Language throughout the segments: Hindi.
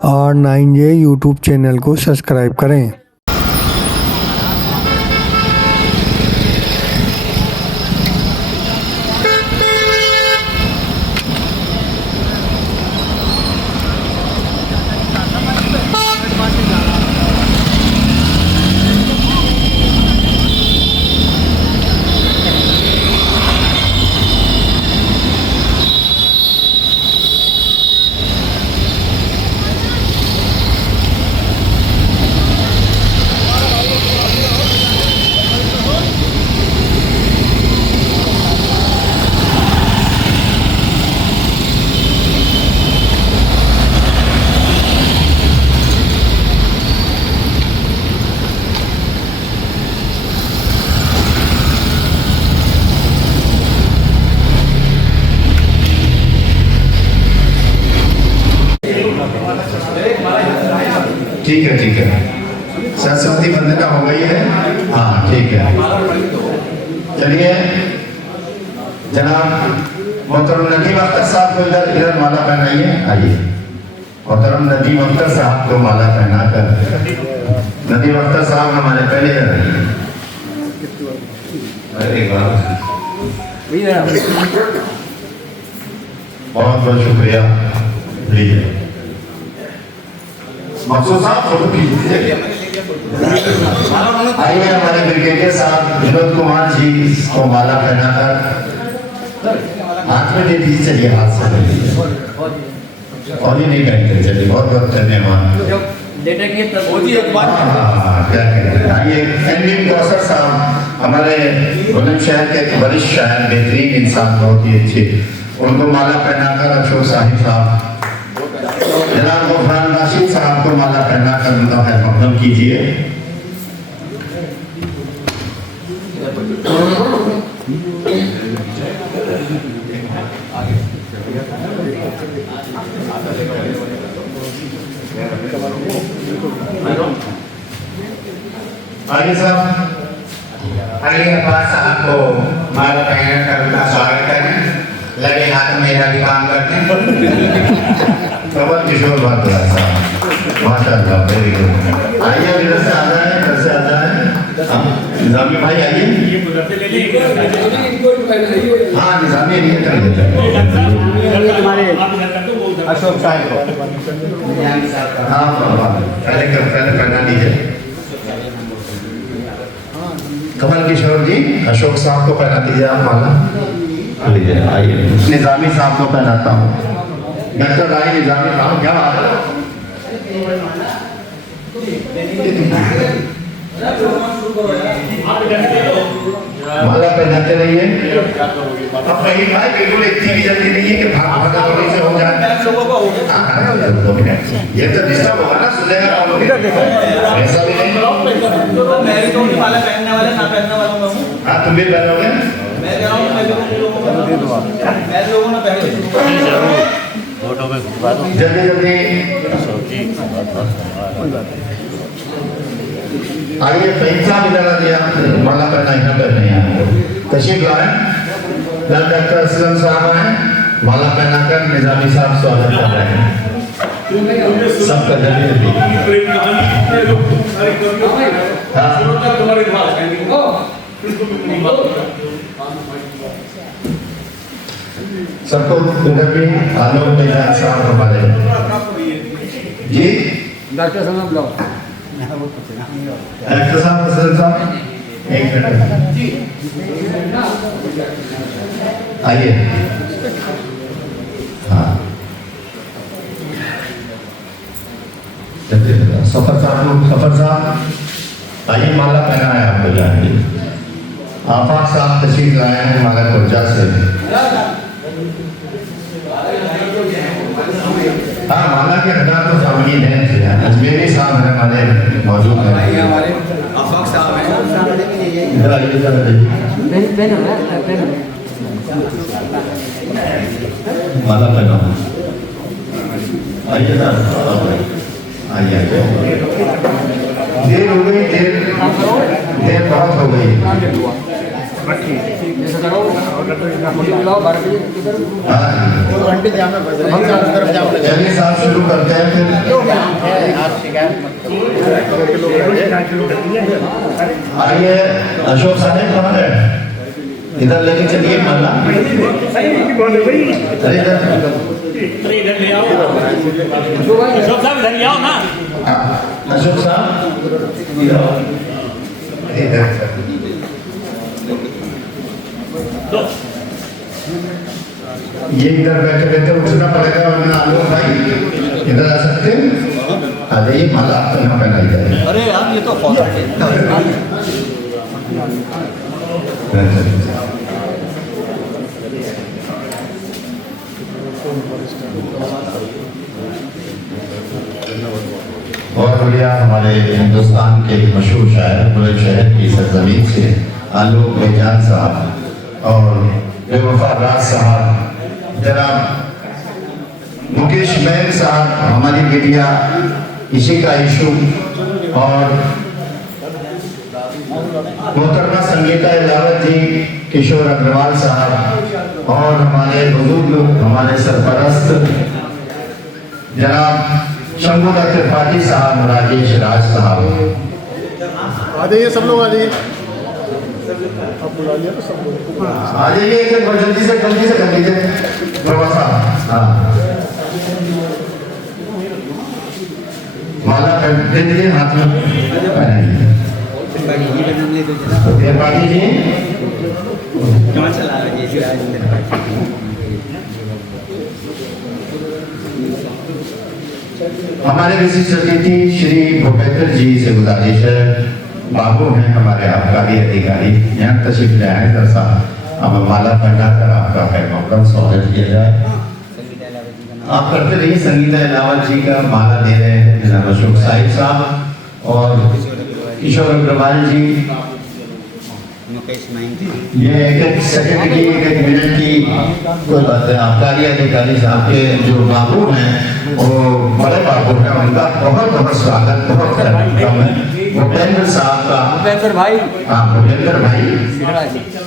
R9J यूट्यूब चैनल को सब्सक्राइब करें। ठीक है सरस्वती वंदना हो गई है। हाँ ठीक है, चलिए जनाब मोहतरम नदीम अख्तर साहब को इधर माला पहनाइए। आइए मोहतरम नदीम अख्तर साहब को माला पहनाकर, नदीम अख्तर साहब हमारे पहले बहुत बहुत शुक्रिया। लीजिए मकसूद साहब फोटो खींचिए। आइए हमारे ब्रिगेडियर साहब विनोद कुमार जी को माला पहनाकर हाथ में दे दीजिए। चलिए हाथ से दे दीजिए और ये नहीं कहते। चलिए बहुत बहुत धन्यवाद। क्या कहते हैं। आइए एनवीन कौसर साहब हमारे बुलंदशहर के एक वरिष्ठ शायर, बेहतरीन इंसान, बहुत ही अच्छे, उनको माला पहनाकर अशोक साहिब साहब, जनाब गुफरान राशिद साहब को माला पहनाकर उनका खैर मकदम कीजिए। आगे साहब, अली अब्बास साहब को माला पहनाकर उनका स्वागत करें। लगे हाथ मेरा भी काम करते हैं। कमल किशोर बात साहब, माशाअल्लाह, वेरी गुड। आइए इधर से आ जाए, इधर से आ जाए। निजामी भाई आइए। हाँ निजामी नहीं कर देते अशोक साहब को। हाँ पहले पहना लीजिए। कमल किशोर जी अशोक साहब को पहना दीजिए आप माला। लीजिए आइए। निजामी साहब को पहनाता हूँ। डॉक्टर राय निजामी साहब, क्या बात है। माला पहनाते रहिए। अब कहीं भाई बिल्कुल इतनी भी जल्दी नहीं है कि भाग भागा थोड़ी से हो जाए। ये तो डिस्टर्ब होगा ना, सुनेगा ऐसा भी नहीं। हाँ तुम भी पहनोगे। जल्दी जल्दी आइए। पैसा भी लगा दिया, माला पहना यहाँ पहने तशरीफ लाए। डॉक्टर असलम साहब हैं, माला पहनाकर निजामी साहब स्वागत कर रहे हैं सबका। जल्दी सबको उधर भी आलोक मैदान साहब हमारे जी। डॉक्टर साहब ब्लॉक डॉक्टर साहब असलम साहब एक मिनट आइए। हाँ सफर साहब आइए, माला पहना है आपको। जाएंगे आफाक साहब तशरीफ लाए हैं माला कोरजा से। हाँ माला के हज़ार तो सामने हैं। अजमेरी साहब हैं हमारे मौजूद हैं। आफाक साहब हैं। माला पहना आइए ना, आइए। देर हो गई, देर बहुत हो गई। ऐसा करो फोटो मिलाओ 12 बजे किधर हाँ, घंटे जाम में बस हम चारों तरफ जाम लगे चलिए साहब शुरू करते हैं फिर। आप शिकायत मत आइए अशोक साहब कहाँ है? इधर लेके चलिए मल्ला। अरे इधर अशोक साहब इधर आओ ना। हाँ, अशोक साहब इधर ये इधर बैठे बैठे उठना पड़ेगा वरना आलोक भाई इधर आ सकते हैं? आ जाइए माला आपको यहाँ पहनाई जाए। अरे यार ये तो फॉलो बहुत बढ़िया। हमारे हिंदुस्तान के मशहूर शायर बुलंदशहर की सरजमीन से आलोक बेजान साहब और बेवफा राज साहब, जनाब मुकेश मैन साहब, हमारी बेटिया इसी का इशू, और मोहतरमा संगीता इलावत जी, किशोर अग्रवाल साहब, और हमारे बुजुर्ग लोग, हमारे सरपरस्त जनाब शंभूदा त्रिपाठी साहब, राजेश राज साहब। आ जाइए सब लोग आ जाइए। आप बुला लिया तो सब लोग आ जाइए, एक बार जल्दी से कर लीजिए थोड़ा सा। हाँ, माला दे दीजिए हाथ में पहनाइए। त्रिपाठी जी कौन सा ला रही है? हमारे विशिष्ट अतिथि श्री भूपेंद्र जी से गुजारिश है, बाबू हैं हमारे आबकारी अधिकारी, यहाँ तशरीफ ले आए सर साहब, अब माला पहनाकर आपका खैर स्वागत किया जाए। आप करते रहिए। संगीता इलावत जी का माला दे रहे हैं जनाब अशोक साहब और किशोर अग्रवाल जी। ये एक सेकंड की, एक मिनट की कोई बात है। आबकारी अधिकारी साहब के जो बाबू हैं, वो बड़े बाबू हैं, उनका बहुत बहुत स्वागत, बहुत वेलकम है। भूपेंद्र साहब का, भूपेंद्र भाई, हाँ भूपेंद्र भाई,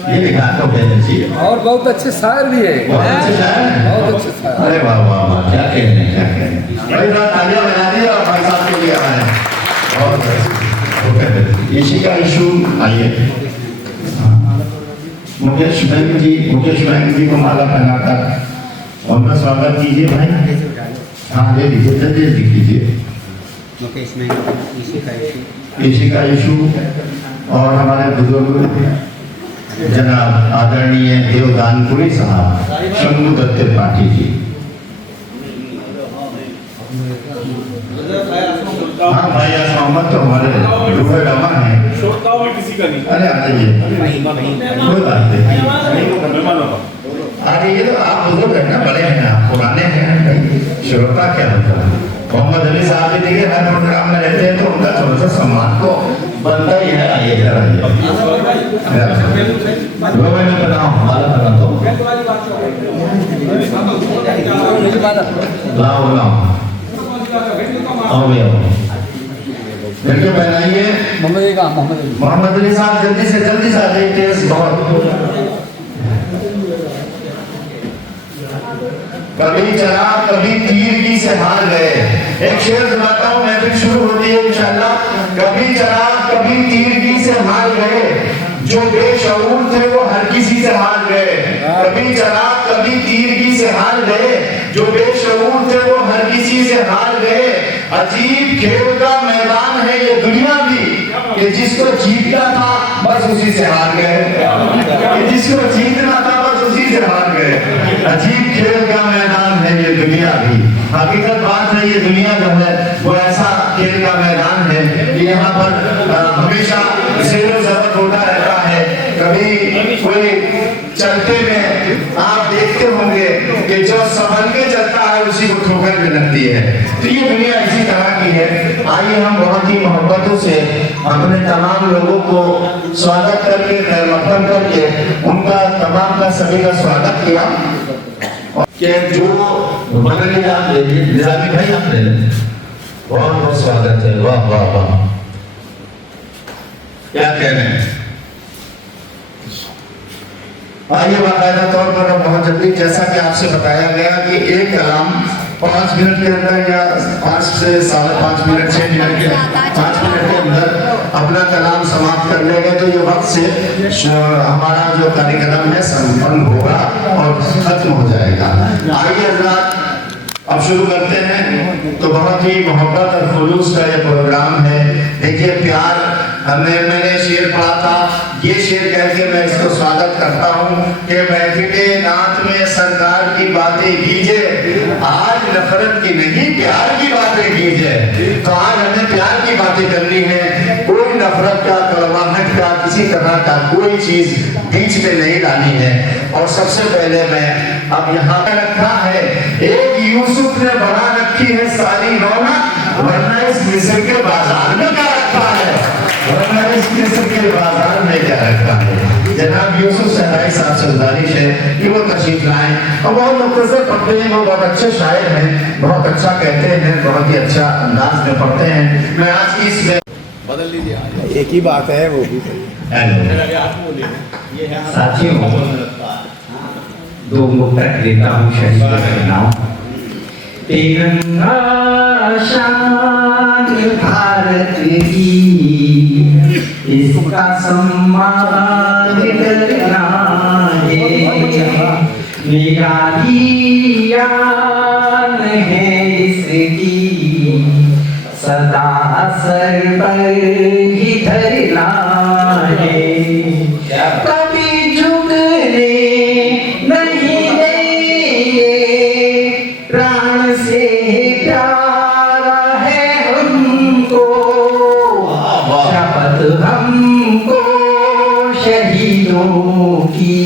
ये लिखा तो भूपेंद्र जी और बहुत अच्छे शायर भी है, बहुत अच्छे शायर, बहुत अच्छे शायर। अरे वाह वाह वाह, क्या कहने हैं, क्या कहने हैं। भाई साहब तालियां बजा दी और भाई साहब के लिए आए बहुत इसी का इशू। आइए मुकेश बैंक जी को माला पहनाकर उनका स्वागत कीजिए भाई। हाँ दे दीजिए, जल्दी जल्दी कीजिए। मुकेश में इसी का इशू और हमारे बुजुर्ग जनाब आदरणीय देवदानपुरी साहब, शंभू दत्त त्रिपाठी जी। हाँ भाई आज मोहम्मद तो हमारे रूह डमा है। किसी का नहीं। अरे आ जाइए, कोई बात नहीं। अरे ये तो आप बुजुर्ग हैं ना, बड़े हैं आप, पुराने हैं, श्रोता क्या होता है। मोहम्मद अली साहब भी देखिए हर प्रोग्राम में रहते हैं, तो उनका थोड़ा सा सम्मान तो बनता ही है। आइए इधर आइए, लो मैंने बनाओ माला बना दो, लाओ लाओ आओ भैया, लड़के पहनाइए। मोहम्मद अली साहब जल्दी से आ जाइए, तेज बहुत। कभी चला कभी तीर की से हार गए। एक शेर सुनाता हूँ, महफिल शुरू होती है इंशाल्लाह। कभी चला कभी तीर की से हार गए, जो बेशऊर थे वो हर किसी से हार गए। कभी चला कभी तीर की से हार गए, जो बेशऊर थे वो हर किसी से हार गए। अजीब खेल का मैदान है ये दुनिया भी, कि जिसको जीतना था बस उसी से हार गए, जिसको जीतना था बस उसी से हार गए। अजीब खेल का मैदान है ये दुनिया भी। हकीकत बात है, ये दुनिया जो है वो ऐसा खेल का मैदान है कि यहाँ पर हमेशा ज़ेरो ज़बर होता रहता है। कभी कोई चलते में आप देखते होंगे कि जो संभल के चलता है उसी को ठोकर भी लगती है। तो ये दुनिया इसी तरह की है। आइए हम बहुत ही मोहब्बतों से अपने तमाम लोगों को स्वागत करके, खैर मक़दम करके, उनका तमाम का सभी का स्वागत किया। कि जो निजामी भाई आप ले लें, बहुत बहुत स्वागत है। वाह वाह वाह, क्या कह रहे हैं। आइए बाकायदा तौर पर बहुत जल्दी, जैसा कि आपसे बताया गया कि एक कलाम 5 मिनट के अंदर या 5 से 5.5 मिनट 6 मिनट के 5 मिनट के अंदर अपना कलाम समाप्त कर लेंगे तो ये वक्त से हमारा जो कार्यक्रम है संपन्न होगा और खत्म हो जाएगा। आइए हज़रात अब शुरू करते हैं। तो बहुत ही मोहब्बत और खुलूस का ये प्रोग्राम है। देखिए प्यार, मैंने शेर पढ़ा था, ये शेर कह के मैं इसको स्वागत करता हूँ कि महफिले नात में सरकार की बातें कीजिए, आज नफरत की नहीं प्यार की बातें कीजिए। तो आज हमें प्यार की बातें करनी है, कोई नफरत का, कड़वाहट का, किसी तरह का कोई चीज बीच में नहीं लानी है। और सबसे पहले मैं अब यहाँ पे रखा है, एक यूसुफ ने बना रखी है सारी रौनक, वरना इस मिस्र के बाजार में क्या रखा है, वरना इस मिस्र के बाजार में क्या रखा है। जनाब यूसुफ सहराई साहब से गुजारिश है कि वो तशरीफ लाएं और बहुत मुख्तसर पढ़ते हैं, वो बहुत अच्छे शायर हैं, बहुत अच्छा कहते हैं, बहुत ही अच्छा अंदाज में पढ़ते हैं। मैं आज की इस बदल लीजिए, एक ही बात है, वो भी सही है। आप बोलिए, ये है साथियों, दो मुक्तक लेता हूँ शहीद के नाम। तिरंगा शान भारत की, इसका सम्मान करना है, निराली शान है इसकी, सदा सर पर ही धरना है, कभी झुकने नहीं देंगे, प्राण से प्यारा है हमको, शपथ हमको शहीदों की,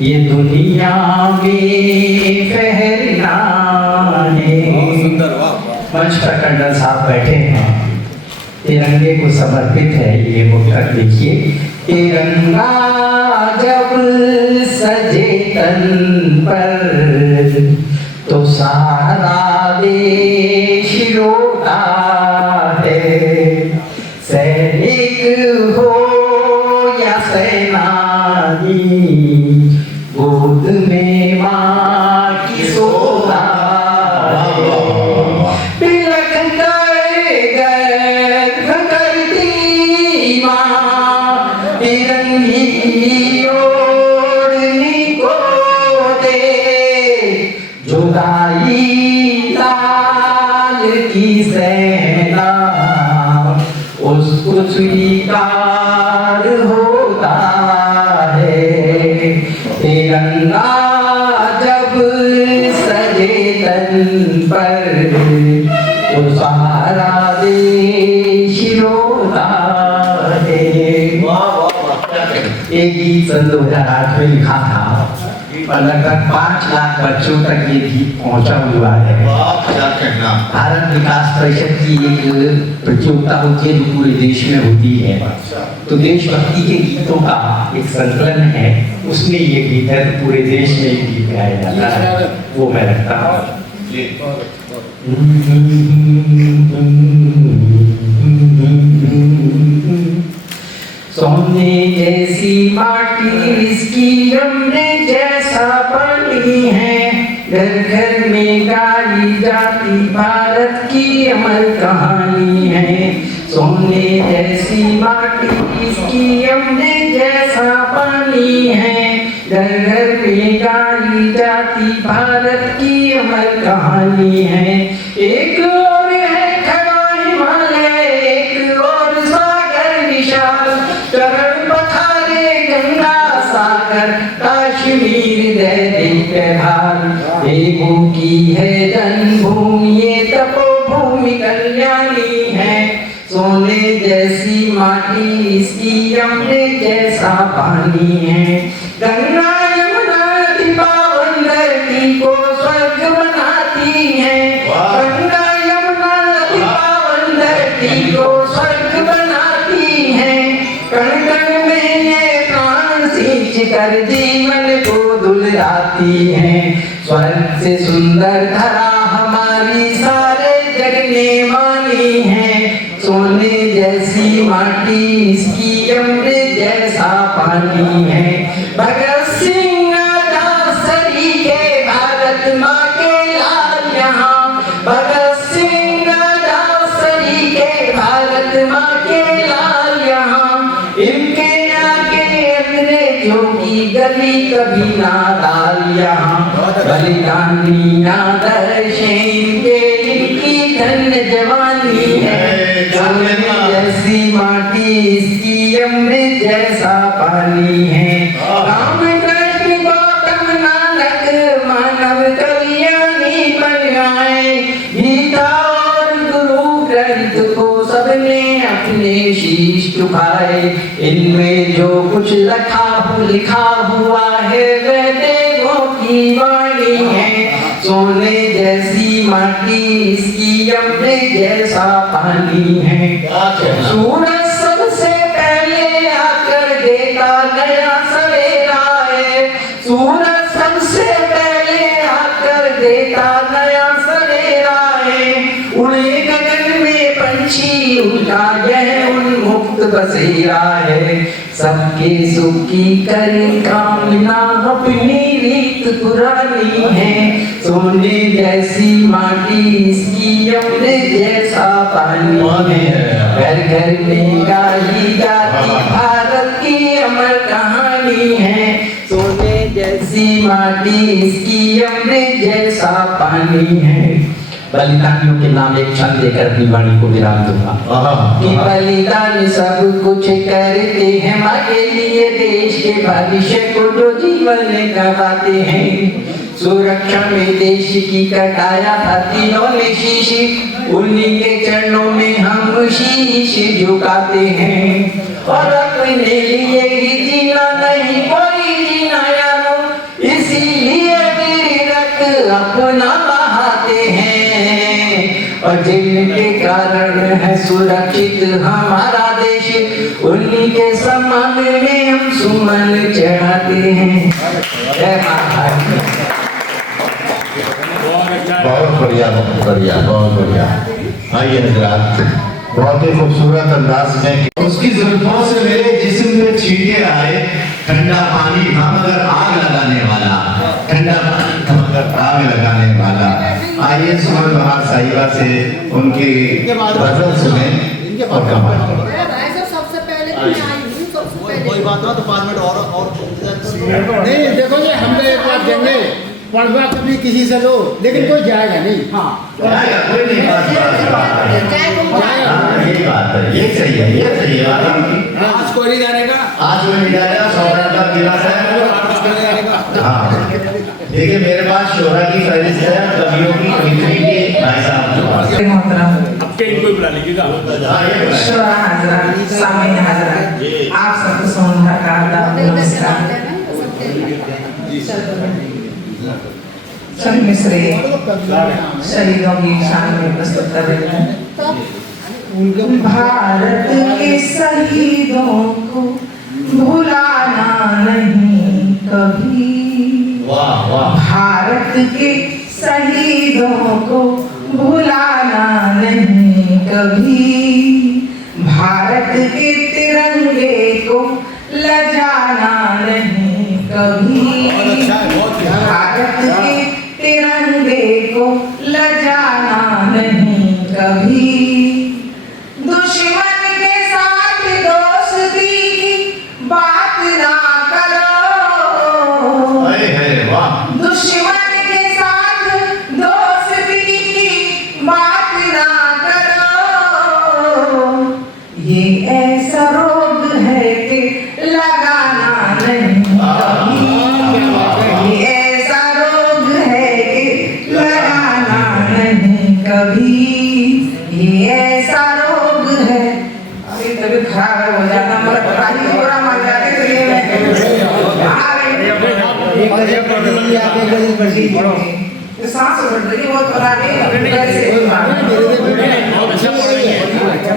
ये दुनिया में फहरना है। मंच पर टंडन साहब बैठे हैं, तिरंगे को समर्पित है ये मुक्तक। देखिए, तिरंगा जब सजे तन पर तो सारा देश रोता है, सैनिक हो या सेनानी, गोद में माँ की सोता है, बिलख करती माँ तिरंगी ओढ़नी को दे, जुदाई लाल की सेना उसको स्वीकार होता है, तिरंगा जब सजे तन पर तो सारा देश रोता है। एक गीत सन 2008 में लिखा था और लगभग 5 लाख बच्चों तक ये गीत पहुंचा हुआ है। भारत विकास परिषद की एक प्रतियोगिता होती है जो पूरे देश में होती है, तो देशभक्ति के गीतों का एक संकलन है, उसमें ये गीत है, तो पूरे देश में ये गीत गाया जाता है, वो मैं रखता हूँ। सोने जैसी माटी इसकी, अमृत जैसा पानी है, घर घर में गाई जाती भारत की अमर कहानी है। सोने जैसी माटी इसकी, अमृत जैसा पानी है, घर घर में गाई जाती भारत की अमर कहानी है। एक और है खड़ा हिमालय, एक और सागर विशाल, चरण पथारे गंगा सागर, कश्मीर दैनिक भार, देवों की है जन्मभूमि, ये तपोभूमि कल्याणी है। सोने जैसी माटी इसकी, अमृत जैसा पानी है, गंगा यमुना नदी पावन धरती को स्वर्ग बनाती है, गंगा यमुना नदी पावन धरती को स्वर्ग बनाती है, कण कण में ये प्राण सींच कर जीवन को दुलराती है। स्वर्ग से सुंदर धरा हमारी सारे जग ने मानी है, सोने जैसी माटी इसकी, अमृत जैसा पानी है, भगत गली कभी ना डाल यहाँ बलिदानी आदर्श इनके इनकी धन्य जवानी है जैसी माटी इसकी अमृत जैसा पानी है राम कृष्ण गौतम नानक मानव कल्याणी बन आए गीता और गुरु ग्रंथ को सबने अपने शीश झुकाए इनमें जो कुछ लिखा हुआ है वह देवों की वाणी है सोने जैसी माटी इसकी अमृत जैसा पानी है सूरज सबसे पहले आकर देता नया सवेरा है सूरज सबसे पहले आकर देता नया सवेरा है उड़े गगन में पंछी उनका यह उन्मुक्त बसेरा है सबके सुख की करें कामना अपनी रीत पुरानी है सोने जैसी माटी इसकी अमृत जैसा पानी है घर घर में गाई जाती भारत की अमर कहानी है सोने जैसी माटी इसकी अमृत जैसा पानी है बलिदानियों के नाम एक क्षण देकर अपनी वाणी को विराम दूंगा कि बलिदान सब कुछ करते हैं माँ के लिए देश के भविष्य को जो जीवन गंवाते हैं सुरक्षा में देश की कटाया था तीनों ने शीश उन्हीं के चरणों में हम शीश झुकाते हैं और अपने लिए ही जीना नहीं कोई जीना यारो इसीलिए वीरत अपना बहाते हैं और जिनके कारण है सुरक्षित हमारा देश उन्हीं के सम्मान में हम सुमन चढ़ाते हैं जय महाराज बहुत बढ़िया बहुत बढ़िया आइए हजरात बहुत ही खूबसूरत अंदाज में उसकी जुल्फों से मेरे जिस्म में छींटे आए ठंडा पानी हम अगर आग लगाने वाला ठंडा पानी हम अगर आग लगाने वाला आइए सुमन बहार साहिबा से उनकी गजल सुने और कमाल सबसे पहले कोई बात ना तो 5 मिनट और नहीं देखो ये हम लोग एक बात देंगे पढ़वा कभी किसी से लो लेकिन कोई जाएगा नहीं हाँ जाएगा कोई नहीं ये बात है ये सही है आज कोई नहीं जाने का आज कोई नहीं जाएगा सौराष्ट्र का दिवस है हाँ देखिए मेरे पास शोहरा की फहरिस्त है कवियों की कवित्री के भाई साहब अब के इनको बुला लीजिएगा शोरा हजरत सामने हजरत आप सबको सोना का नमस्कार चंद मिश्रे शहीदों की शान में प्रस्तुत कर रहे हैं भारत के शहीदों को भुलाना नहीं कभी वाह वाह भारत के शहीदों को भुलाना नहीं कभी भारत के तिरंगे को लजाना नहीं कभी भारत के तिरंगे को लजाना नहीं कभी दुश्मन के साथ दोस्ती की बात ना करो दुश्मन के साथ दोस्ती की बात ना करो ये ऐसा रोग है कि लगाना नहीं कभी ये ऐसा रोग है कि लगाना नहीं कभी ये ऐसा रोग है अभी तबीयत खराब है हो जाता मतलब खाली पूरा मर जाते तो ये मैं सांस बढ़ रही बहुत बड़ा है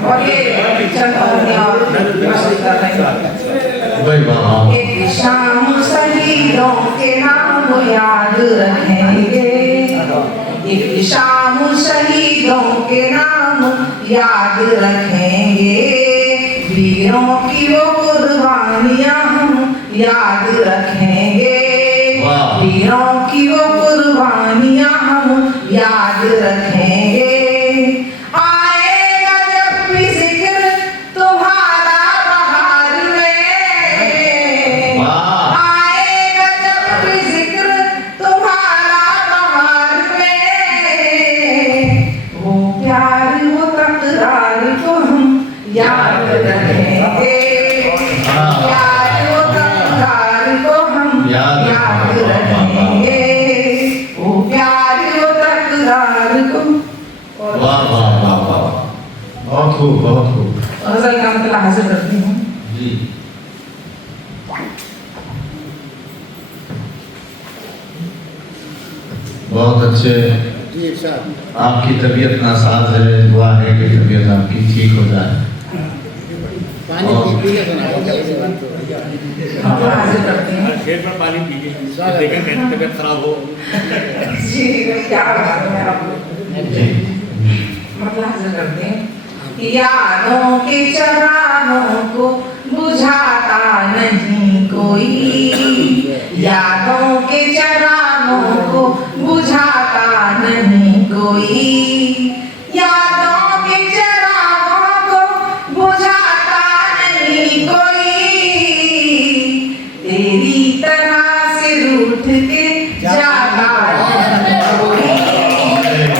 और ये चलता एक शाम शहीदों के नाम याद रखेंगे एक शाम शहीदों के नाम याद रखेंगे वीरों की वो कुर्बानियां हम याद रखेंगे वीरों की वो कुर्बानियां हम याद रखेंगे आएगा जब भी जिक्र तुम्हारा बहार में आएगा याद रखेंगे, यादों तकरार को हम याद रखेंगे, वो प्यारियों तकरार को। वाह वाह वाह वाह, बहुत खूब बहुत खूब। गजल का मतलब हासिल करती हूँ। जी बहुत अच्छे। जी साहब, आपकी तबीयत नासाज है, दुआ है कि तबीयत आपकी ठीक हो जाए। पानी पी के सुना मतलब हासिल करते हैं। खेत में पानी पीजिए, देखें कैसे तबीयत खराब हो। जी क्या बात है आप जी मतलब हासिल करते हैं। यादों के चरागों को बुझाता नहीं कोई, यादों के चरागों को बुझाता नहीं कोई, यादों के चरागों को बुझाता नहीं कोई, तेरी तरह से रूठ के जाता नहीं कोई, तेरी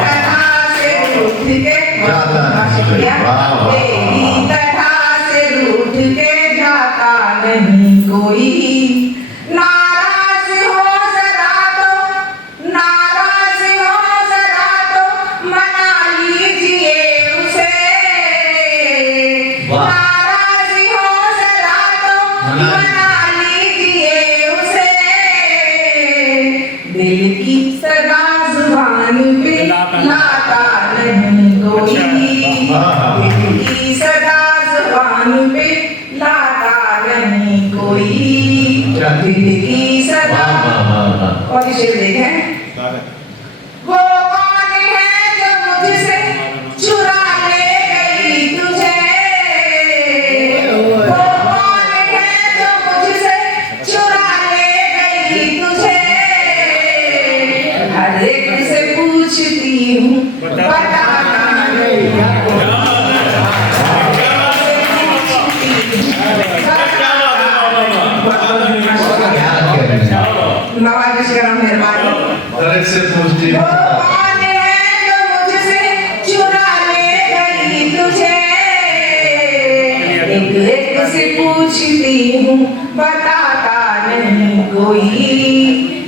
तरह से रूठ के जाता नहीं, वाह, वाह। तेरी तरह से रूठ के जाता नहीं कोई, नाराज हो जरा तो, नाराज हो जरा तो मना लीजिए उसे, वाह। नाराज हो जरा तो मना लीजिए उसे, दिल की सदा जुबान पे लाता नहीं कोई, दिल की सदा जुबान पे लाता नहीं कोई, दिल की सदा। वाह वाह वाह वाह। और ये शेर देखें, वो कौन है जो मुझसे चुरा ले गई तुझे, वो कौन है जो मुझसे चुरा ले गई तुझे, हर एक से पूछती हूँ बताता नहीं, नवाज का नाम मेहरबानी। तरह से पूछती वो हूँ। कौन है जो मुझसे चुरा ले गई तुझे, एक एक से पूछती हूँ बताता नहीं कोई,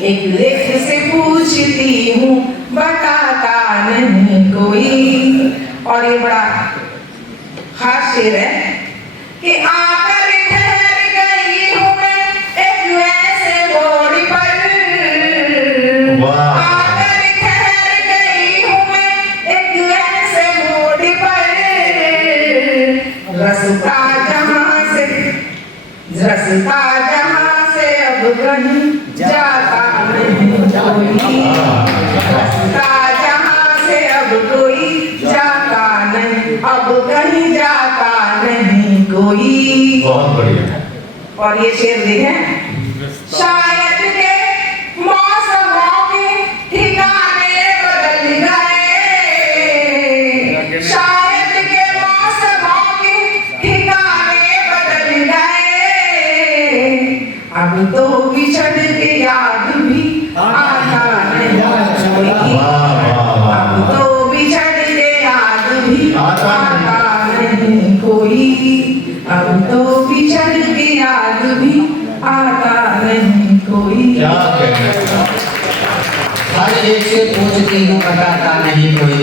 एक एक से पूछती हूँ बताता नहीं कोई। और ये बड़ा खास शेर है कि आकर ठहर गई हूँ मैं एक ऐसे मोड़ पर, वाह। आकर ठहर गई हूँ मैं एक ऐसे मोड़ पर, रास्ता जहाँ से अब कहीं जाता नहीं कोई, रास्ता जहाँ से अब कोई जाता नहीं, अब कहीं जाता नहीं कोई। बहुत बढ़िया। और ये शेर देखें, शायद के मौसमों के ठिकाने बदल गए, शायद के मौसमों के ठिकाने बदल गए, अब तो बिछड़ के याद भी आता नहीं कोई, वाह वाह वाह। अब तो बिछड़ के याद भी आता आता नहीं कोई, अब तो बिछड़ के याद भी आता नहीं कोई। क्या कहना है? हर एक से पूछती हूँ बताता नहीं कोई।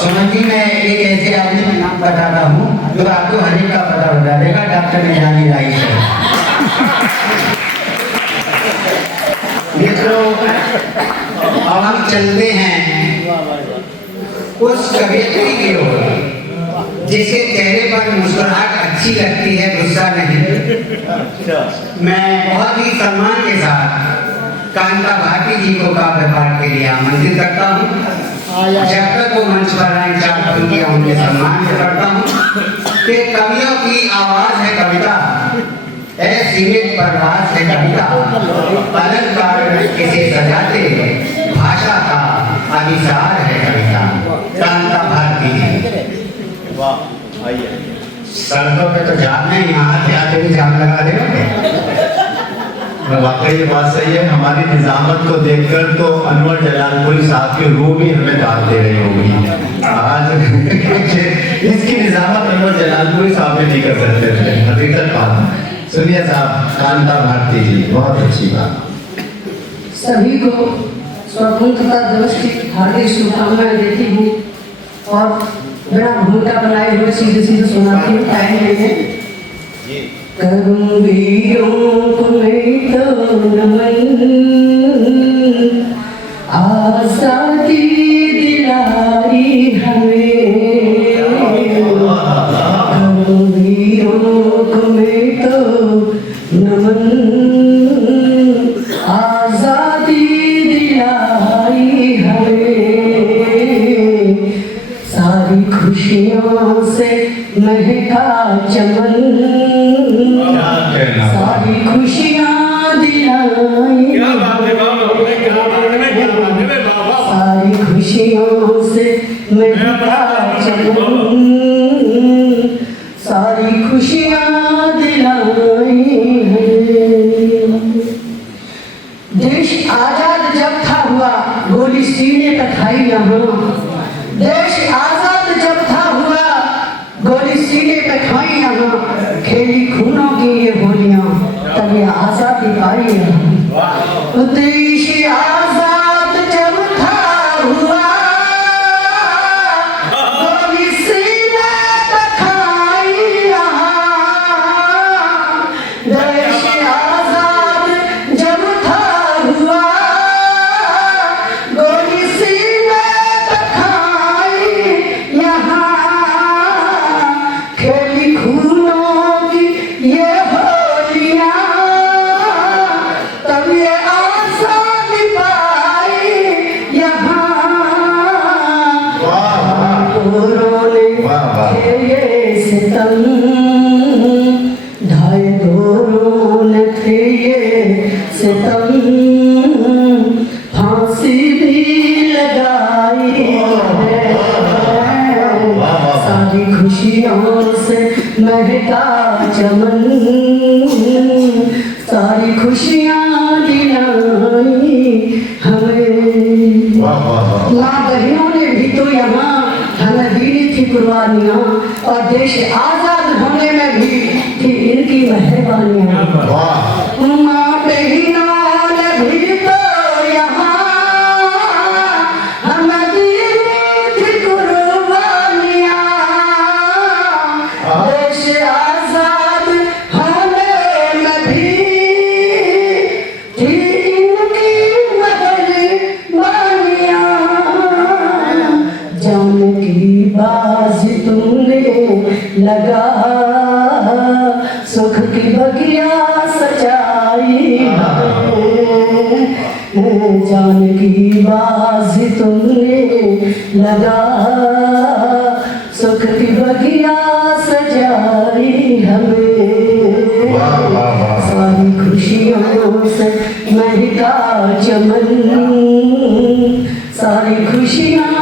सुमन जी, मैं एक ऐसे आदमी का नाम बताता हूँ जो आपको हर एक का पता बता देगा। डॉक्टर निजामी राइस है। मित्रों, अब हम चलते हैं उस कवियत्री की ओर जिसके चेहरे पर मुस्कुराहट अच्छी लगती है, गुस्सा नहीं। मैं बहुत ही सम्मान के साथ कांता भारती जी को काव्य पाठ के लिए आमंत्रित करता हूँ। जब तक वो मंच पर आए, चार पंक्तियां उनके सम्मान से करता हूँ कि कवियों की आवाज है कविता, सीमित प्रवास है कविता, अलंकार किसे सजाते, भाषा का अभिसार है कविता। कांता भारती जी। वाह, आइए। सड़कों पे तो जाम नहीं, यहाँ से आते भी जाम लगा दे। वाकई ये बात सही है। हमारी निजामत को देखकर तो अनवर जलालपुरी साहब की रूह भी हमें दाद दे रही होगी आज। इसकी निजामत अनवर कर सकते थे, हकीकत बात। सुनिए साहब, कांता भारती जी, बहुत अच्छी बात। सभी को स्वतंत्रता दिवस की हार्दिक शुभकामनाएं देती हूँ और बिना भूमिका बनाए हुए सीधे सीधे सुनाती हूँ। टाइम नहीं है। करूँ वीरों को मैं तो नमन, आजादी दिलाई हमें। करूँ वीरों को मैं तो नमन, आजादी दिलाई हमें। सारी खुशियों से महका चमन, सारी खुशियाँ दिलाई, सारी खुशियों से महका चमन, सारी खुशियाँ दिलाई हैं। देश आजाद जब था हुआ, गोली सीने पे खाई यहाँ। देश आजाद जब था हुआ, गोली सीने पे खाई यहाँ। खेली खूनों की ये होलियां, तब ये आजादी पाई यहाँ। देश आजाद जब था हुआ, गोली सीने पे खाई यहाँ। देश आजाद जब था हुआ, गोली सीने पे खाई यहाँ। खेली खूनों की ये होलियां, तब ये आजादी पाई यहाँ। थे ये सितम, ढाई दोनों ने थे ये सितम, फांसी भी लगाई है। सारी खुशियों से महका चमन, सारी खुशियाँ दिलाई हमें। माँ बहनों ने भी तो यहाँ हमें दी थी कुर्बानियाँ, और देश आजाद होने में भी थी इनकी मेहरबानियाँ। माँ बहनों ने भी तो यहाँ हमें दी थी कुर्बानियाँ। देश आजाद होने में भी थी इनकी मेहरबानियाँ। जान की बाजी तुमने लगा, सुख की बगिया सजाई है। जान की बाजी तुमने लगा, सुख की बगिया सजाई हमें। सारी खुशियों से महका चमन, सारी खुशियाँ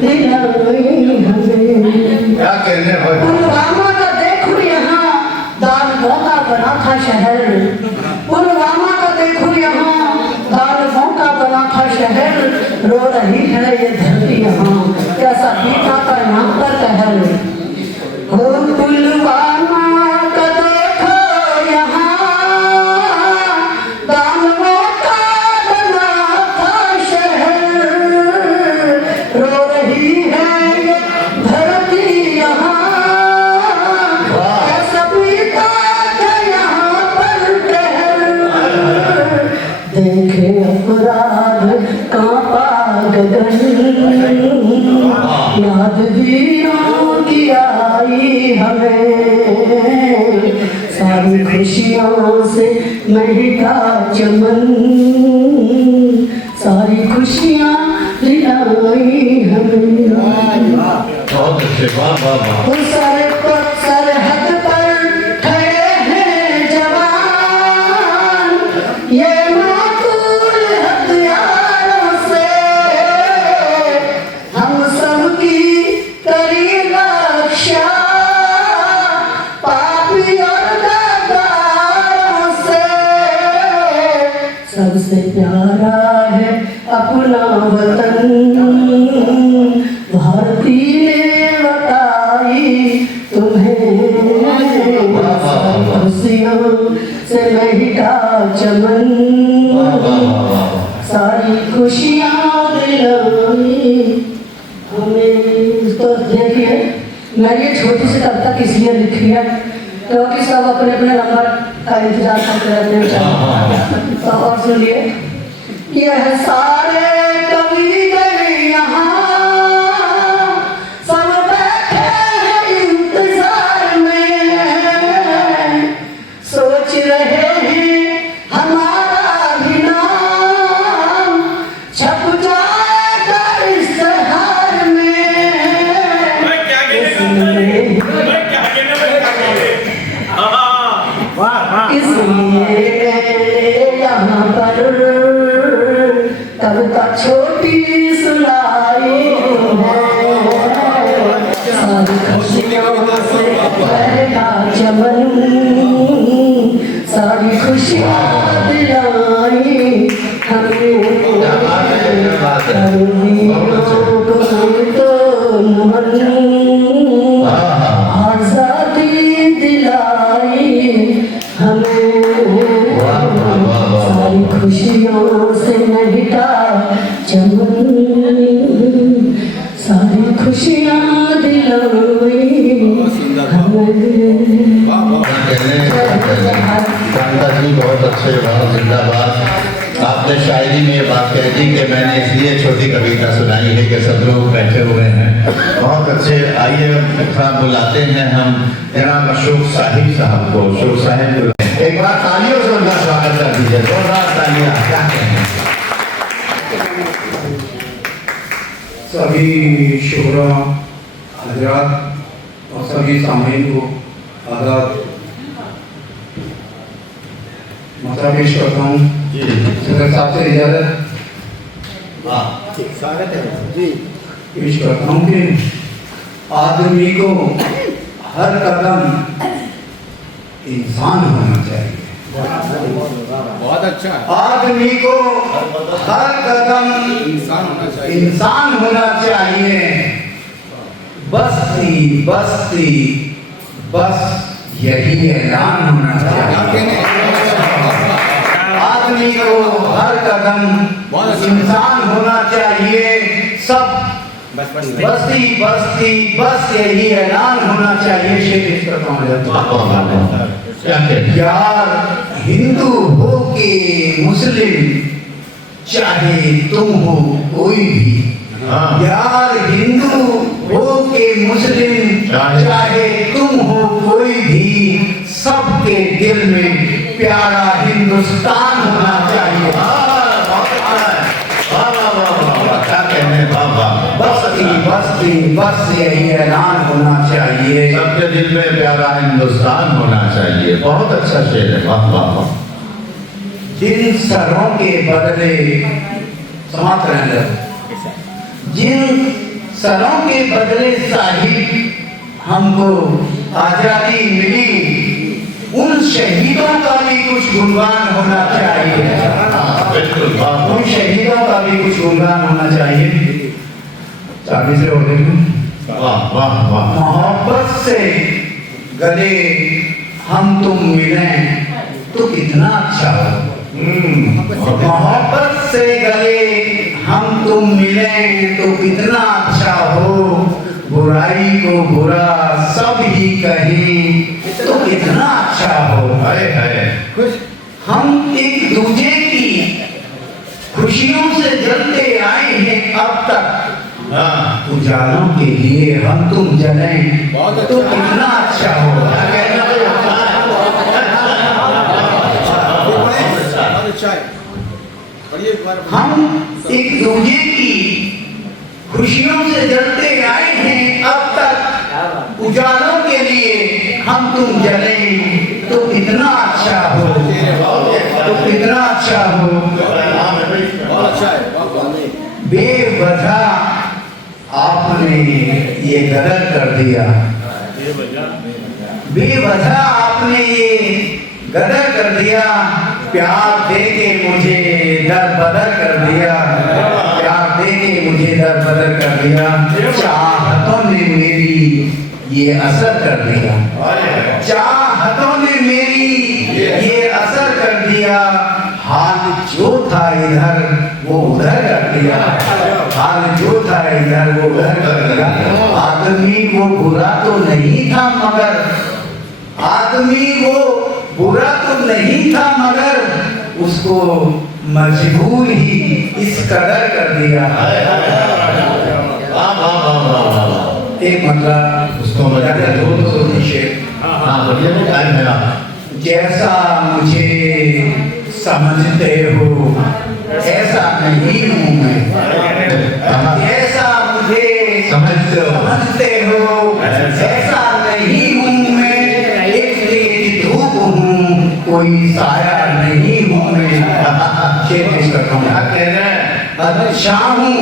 दिलाई हमें। क्या कहने हो? पुलवामा का देखो यहाँ, दानवों का बना था शहर। पुलवामा का देखो यहाँ, दानवों का बना था शहर। रो रही है ये धरती यहाँ, कैसा बीता था यहाँ पर कहर। हो पुलवामा का देखो यहाँ, दानवों का बना था शहर। रो रही है ये धरती यहाँ, कैसा बीता था यहाँ पर कहर। देखे अपराध कांपा गगन, याद वीरों की आई हमें। सारी खुशियों से महका चमन, सारी खुशियाँ दिलाई हमें। बहुत अच्छे, वाह वाह वाह। उस सरहद पर खड़े हैं जवान, ये माकूल हथियारों से हम सबकी करी रक्षा। पापी और गद्दारों से सबसे प्यारा है अपना वतन। भारती ने बताई तुम्हें तो देखिए मैं ये छोटी सी कविता इसलिए लिखी है क्योंकि सब अपने अपने नंबर का इंतजार करते रहते हैं। तो और सुनिए, यह सारे कवि गए यहाँ सब बैठे हैं इंतजार में, सोच रहे हैं हमारा भी नाम छप जाएगा इश्तेहार में। इसलिए यहाँ पर कविता छोटी सुनाई है, सारी खुशियों से बहका चमन, सारी खुशियाँ दिलाई हमें तो मन, आजादी दिलाई हमें, सारी खुशियों से महका चमन, सारी खुशियाँ दिलाई हमें। कांता जी बहुत अच्छे, बहुत जिंदाबाद। आपने शायरी में ये बात कह दी कि मैंने इसलिए छोटी कविता सुनाई है कि सब लोग बैठे हुए हैं। बहुत अच्छे। आइए थोड़ा बुलाते हैं हम जनाब अशोक साहिब साहब को। अशोक साहिब एक बार तालियों से उनका स्वागत कर दीजिए, जोरदार तालियां। क्या कहें? सभी शुरा हजरात और सभी सामईन को आदाब मसा पेश करता हूँ। सदर साहब से इजाजत स्वागत है जी। पेश करता हूँ कि आदमी को हर कदम इंसान होना चाहिए। बहुत अच्छा। आदमी को हर कदम इंसान होना चाहिए। बस्ती बस्ती बस यही ऐलान होना चाहिए। आदमी को हर कदम इंसान होना चाहिए। सब बस्ती बस्ती बस यही ऐलान होना चाहिए। शेर इस यार हिंदू हो के मुस्लिम चाहे तुम हो कोई भी, यार हिंदू हो के मुस्लिम चाहे तुम हो कोई भी, सबके दिल में प्यारा हिंदुस्तान होना चाहिए। बस्ती बस्ती बस यही ऐलान होना चाहिए। सबके दिल में प्यारा हिंदुस्तान होना चाहिए। बहुत अच्छा शेर है। वाह वाह वाह। जिन सरों के बदले समाप्त रहने दो। जिन सरों के बदले साहिब हमको आजादी मिली, उन शहीदों का भी कुछ गुणगान होना चाहिए। उन शहीदों का भी कुछ गुणगान होना चाहिए। चाबी से हो देखो। वाह वाह वाह। मोहब्बत से गले हम तुम मिलें तो कितना अच्छा हो। मोहब्बत से गले हम तुम मिलें तो कितना अच्छा हो। बुराई को बुरा सब ही कहें तो कितना अच्छा हो। हम एक दूजे की खुशियों से जलते आए हैं अब तक। उजालों के लिए हम तुम जलें तो कितना अच्छा हो। हम एक दूजे की खुशियों से जलते आए हैं अब तक। उजालों के लिए हम तुम जलें तो कितना अच्छा हो। तो कितना अच्छा हो। बेवजह आपने ये गदर कर दिया। बेवजह आपने ये गदर कर दिया। प्यार दे के मुझे दर बदर कर दिया। प्यार दे के मुझे दर बदर कर दिया। चाहतों ने मेरी ये असर कर दिया। चाहतों ने मेरी ये असर कर दिया। हाल जो था इधर वो उधर कर दिया। हाल जो था इधर वो उधर कर दिया। आदमी वो बुरा तो नहीं था मगर आदमी वो बुरा तो नहीं था मगर उसको मजबूर ही इस कदर कर दिया। एक मतलब उसको हाँ बढ़िया वो टाइम है आप जैसा मुझे समझते हो ऐसा नहीं हूँ मैं, जैसा मुझे समझते हो ऐसा नहीं हूँ मैं, एक तेज धूप हूँ कोई साया नहीं हूँ मैं। अच्छा हूँ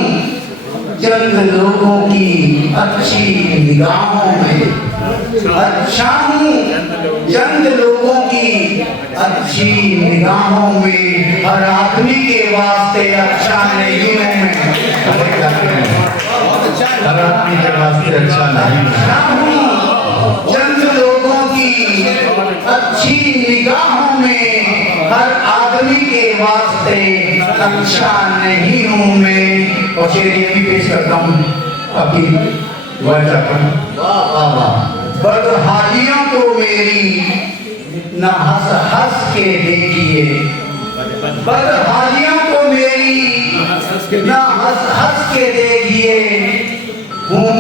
चंद लोगों की अच्छी निगाहों में, अच्छा हूँ चंद लोगों की अच्छी निगाहों में, हर आदमी के वास्ते अच्छा नहीं हूँ मैं। हर आदमी के वास्ते अच्छा नहीं अच्छा हूँ चंद लोगों की अच्छी निगाहों में, हर आदमी के वास्ते अच्छा नहीं हूँ मैं। और शेर ये भी पेश करता हूँ आपकी बदहालियों को मेरी न हंस हंस के देखिए, बदहालियों को मेरी न हंस हंस के देखिए, हूँ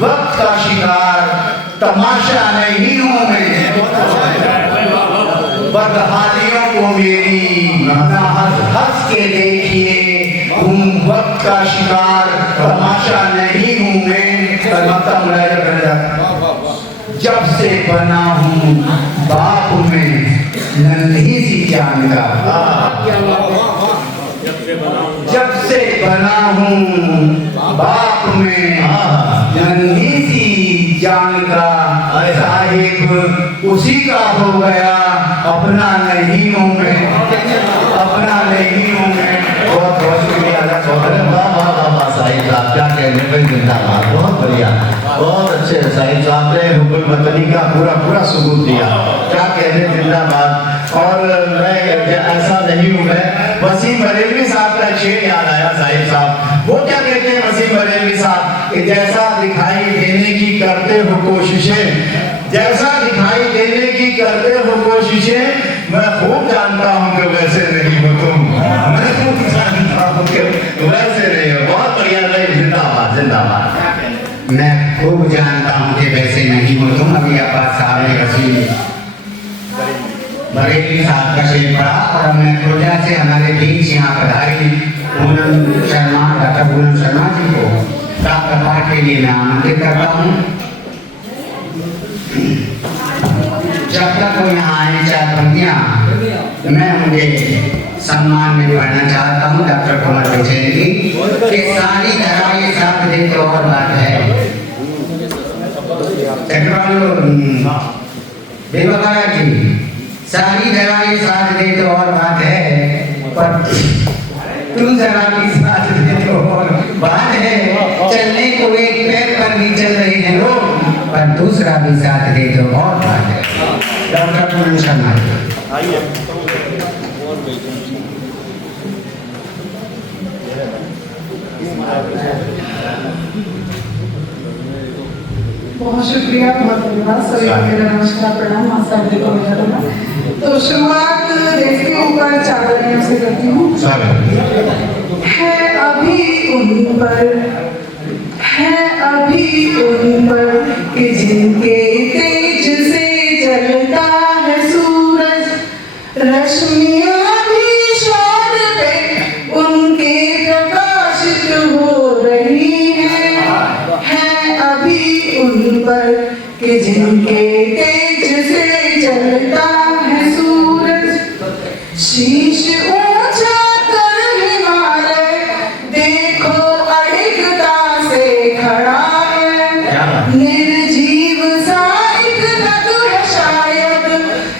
वक्त का शिकार तमाशा नहीं हूँ मैं। बदहालियों को मेरी न हंस हंस के देखिए, हूँ वक्त का शिकार तमाशा नहीं हूँ मैं। जब से बना हूँ बाप में नन्ही सी जान का, जब से बना हूँ बाप में नन्ही सी जान का, साहिब उसी का हो गया अपना नहीं हूँ मैं, अपना नहीं हूँ मैं। बहुत बहुत शुक्रिया। अरे वाह वाह वाह वाह साहिब साहब क्या कहने में जिंदाबाद, बहुत बढ़िया, बहुत अच्छे साहिब साहब ने हुकुल मतनी का पूरा पूरा सबूत दिया, क्या कहने जिंदाबाद। और मैं ऐसा नहीं हूँ मैं, वसीम बरेलवी साहब का शेर याद आया साहिब साहब। वो क्या कहते हैं वसीम बरेलवी साहब कि जैसा दिखाई देने की करते हो कोशिशें, जैसा दिखाई देने की करते हो कोशिशें, मैं खूब जानता हूँ कि वैसे नहीं हो तुम, मैं खूब जानता हूँ कि वैसे नहीं हो। बहुत बढ़िया भाई, जिंदाबाद जिंदाबाद। मैं खूब जानता हूँ कि वैसे नहीं हो तुम। अभी आप साहब ने वसीम बरेलवी साहब का शेर पढ़ा और मैं खुर्जा से हमारे बीच यहाँ पधारी पूनम शर्मा, डॉक्टर पूनम शर्मा जी को प्राप्त पाठ के लिए मैं आमंत्रित करता हूँ। जब तक वो यहाँ आए 4 पंक्तियाँ मैं उनके सम्मान में पढ़ना चाहता हूँ। डॉक्टर कुमार विजय की कि सारी धरा ये साथ दे तो और बात है। देवकाया जी, सारी धरा ये साथ दे तो और बात है, पर तुम जरा भी साथ दे तो और बात है। चलने को एक पैर पर भी चल रहे हैं लोग, पर दूसरा भी साथ दे तो और बात है। डॉक्टर पूनम शर्मा जी। बहुत शुक्रिया, बहुत धन्यवाद सभी को मेरा नमस्कार प्रणाम। मास्टर जी को मेरा धन्यवाद। तो शुरुआत देश के ऊपर चादरियों से करती हूँ। है अभी उन पर, है अभी उन पर कि जिनके तेज से जलता है सूरज, रश्मियाँ भी शोर पे उनके प्रकाशित हो रही है अभी उन पर कि जिनके तेज से जलता है सूरज। शीश ऊंचा कर हिमालय देखो अड़िगता से खड़ा है, निर्जीव सा एक नद है शायद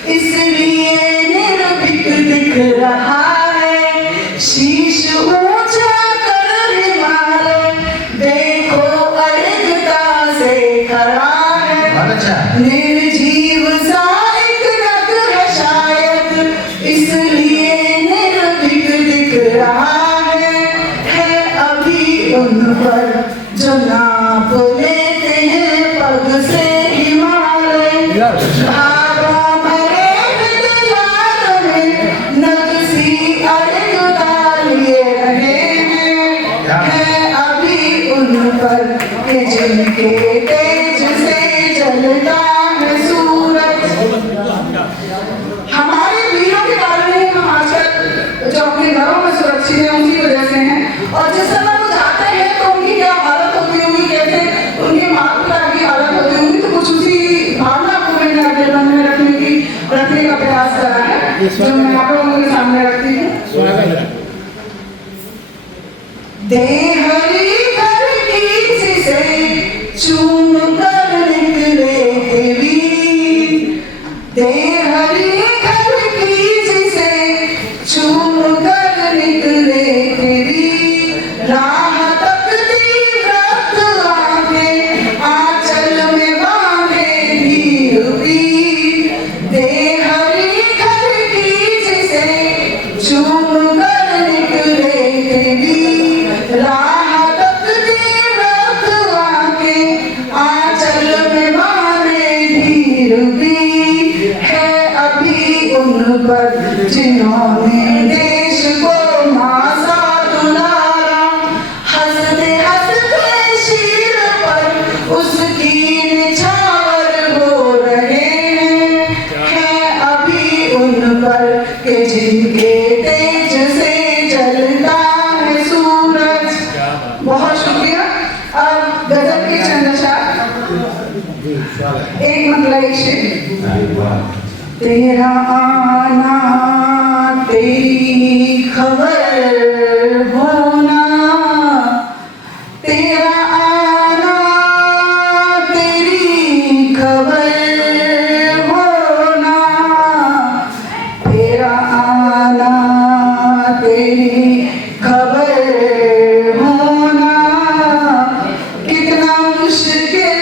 इसलिए निर्भीक दिख रहा है। शीश ऊंचा कर हिमालय देखो अड़िगता से खड़ा है, निर्जीव सा एक नद है शायद इसलिए से हिमालय भागा भरे इंतजार में नगसी अर्घ लिए रहे हैं अभी उन पर के जिनके तेज से जलता है सूरज। हमारे वीरों के कारण ही हम आजकल जो अपने घरों में सुरक्षित हैं उनकी वजह से हैं। और जिस समय वो जाते हैं तो उनकी क्या हालत होती होगी, कैसे उनके माता पिता की हालत होती होगी, तो कुछ उसी भावना को मैंने अपने मन में रखने का प्रयास करा है जो मैं आप लोगों के सामने रखती हूँ। दे हरी घर की से चूम कर निकले थे वीर, दे हरी घर की से चूम कर निकले थे वीर, राह तकती व्रत आंखें आंचल में बांधे धीर वीर, दे हरी घर की से चूम कर निकले थे वीर, राह तकती व्रत आंखें आंचल में बांधे धीर वीर, है अभी उन पर जिन्होंने देश को मासा दुलारा, हंसते हंसते शीर पर उसकी निछावर हो रहे हैं अभी उन पर के जिनके तेज से जलता है सूरज। बहुत शुक्रिया। अब गजल की चंदशा एक मतलब एक शेर। तेरा आना तेरी खबर होना, तेरा आना तेरी खबर होना, तेरा आना तेरी खबर होना, कितना मुश्किल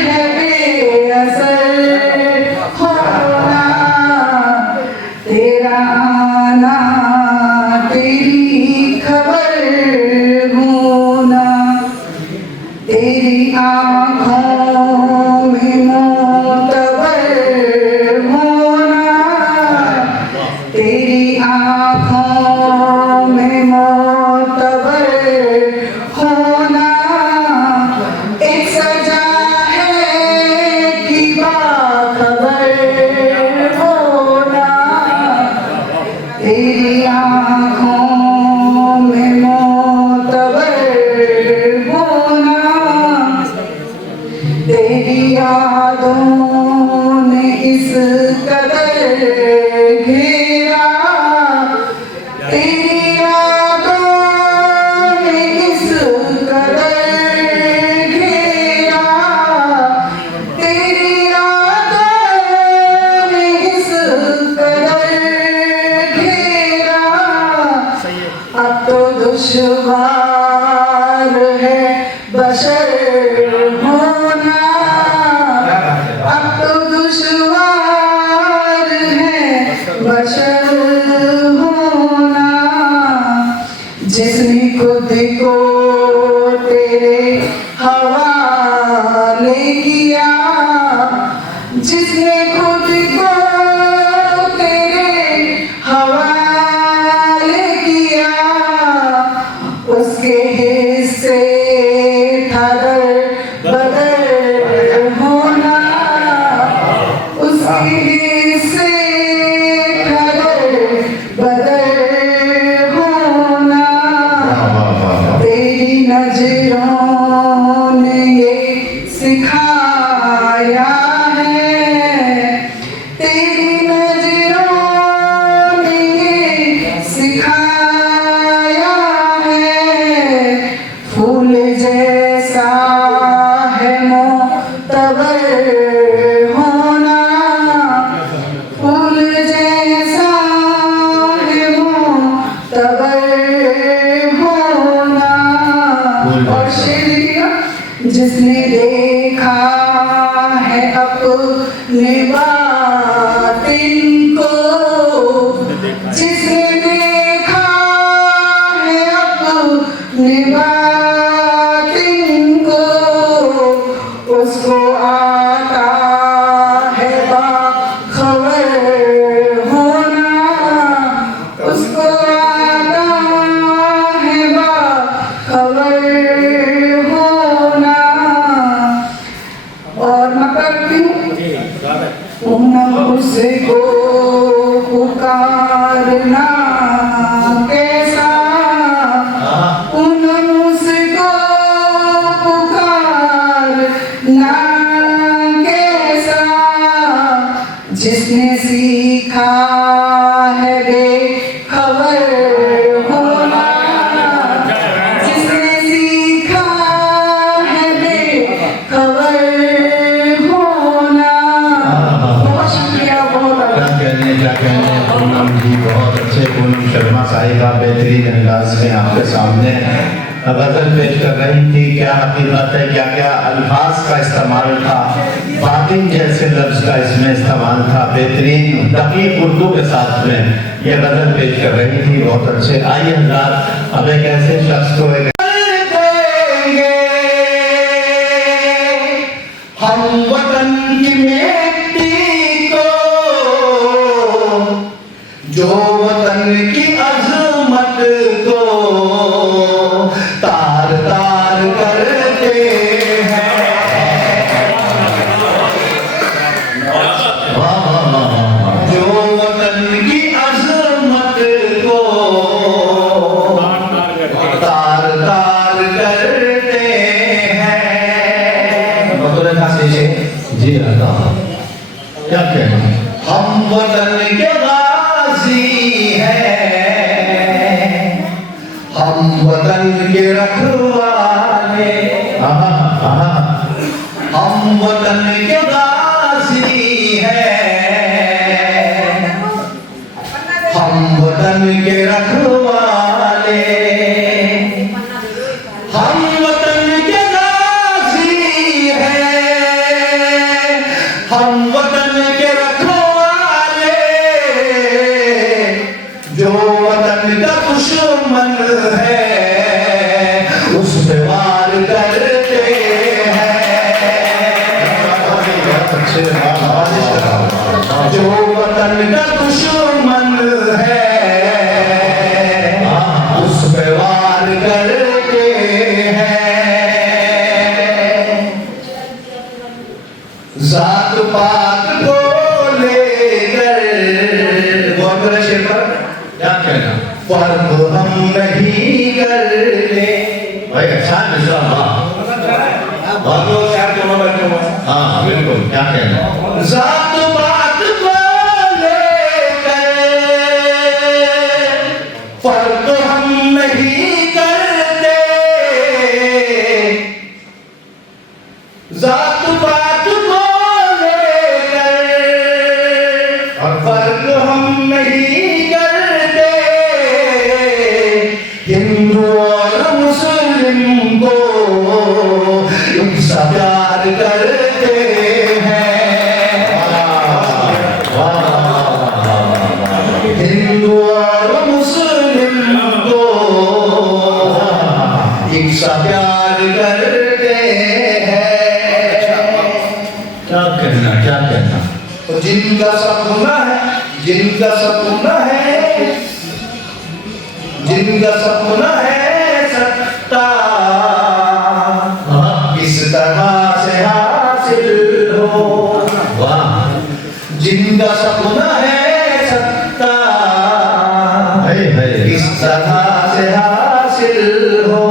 है बेअसर होना, तेरा आना तेरी खबर होना, तेरी आँखों में मोतबर होना, तेरी आँखों में मोतबर होना, एक सजा है कि बाखबर होना, तेरी आँखों में मोतबर होना, तेरी यादों ने इस कदर घेरा, तेरी यादों ने इस कदर घेरा, तेरी यादों ने इस कदर घेरा, अब तो दुश्वार है बशर होना, अब तो दुश्वार है बशर होना, जिसने खुद को तेरे हवाले किया, जिसने खुद को तेरे हवाले किया, उसके हिस्से ठदर बदर होना, उसके हिस्से ठदर बदर होना, तेरी नजरों ने ये सिखाया है, तेरी नजरों ने ये सिखाया है, फूल जैसा है मोतबर होना, फूल जैसा है मोतबर होना, और शेर लिखिएगा। जिसने देखा है अपने बातिन को, जिसने देखा है अपने बातिन को, उसको पूनम उसको पुकारना कैसा, पूनम उसको पुकारना कैसा, जिसने सीखा है बेखबर होना, जिसने सीखा है बेखबर होना। बहुत शुक्रिया, बहुत क्या कहने पूनम जी, बहुत अच्छे। पूनम शर्मा साहिबा बेहतरीन अंदाज में आपके सामने गजल पेश कर रही थी। क्या हकीकत है, क्या क्या अल्फाज का इस्तेमाल था, बातिन जैसे लफ्ज का इसमें इस्तेमाल था। बेहतरीन दकीक उर्दू के साथ में ये गजल पेश कर रही थी, बहुत अच्छे। आइए हज़रात, अब एक ऐसे शख्स को एक हम वतन की मिट्टी को, जो वतन की अजमत को तार तार करते हैं। जो वतन की अजमत को तार तार करते हैं। जी आता क्या कहना। हम वतन के गाजी हैं, हम वतन के रखवाले, हम वतन के गाजी हैं, हम वतन के रखवाले, हम वतन के गाजी हैं, हम वतन के रखवाले, जो वतन का दुश्मन है उस पे वार करते हैं। जो वतन का दुश्मन है उस पे वार करते हैं। जात पात को लेकर क्या कहना। फर्क हम नहीं करते। भाई अच्छा मिश्रा, हाँ बिल्कुल, क्या कहना। जात पात को लेकर फर्क हम नहीं करते। जात पात को लेकर फर्क हम नहीं करते। हिंदू और मुस्लिम को इंसा प्यार करते हैं। हिंदू और मुस्लिम को इंसा प्यार करते हैं। क्या कहना, क्या कहना। तो जिनका सपना है, जिनका सपना है, जिनका सपना है सत्ता किस तरह से हासिल हो। वाह। जिनका सपना है सत्ता किस तरह से हासिल हो।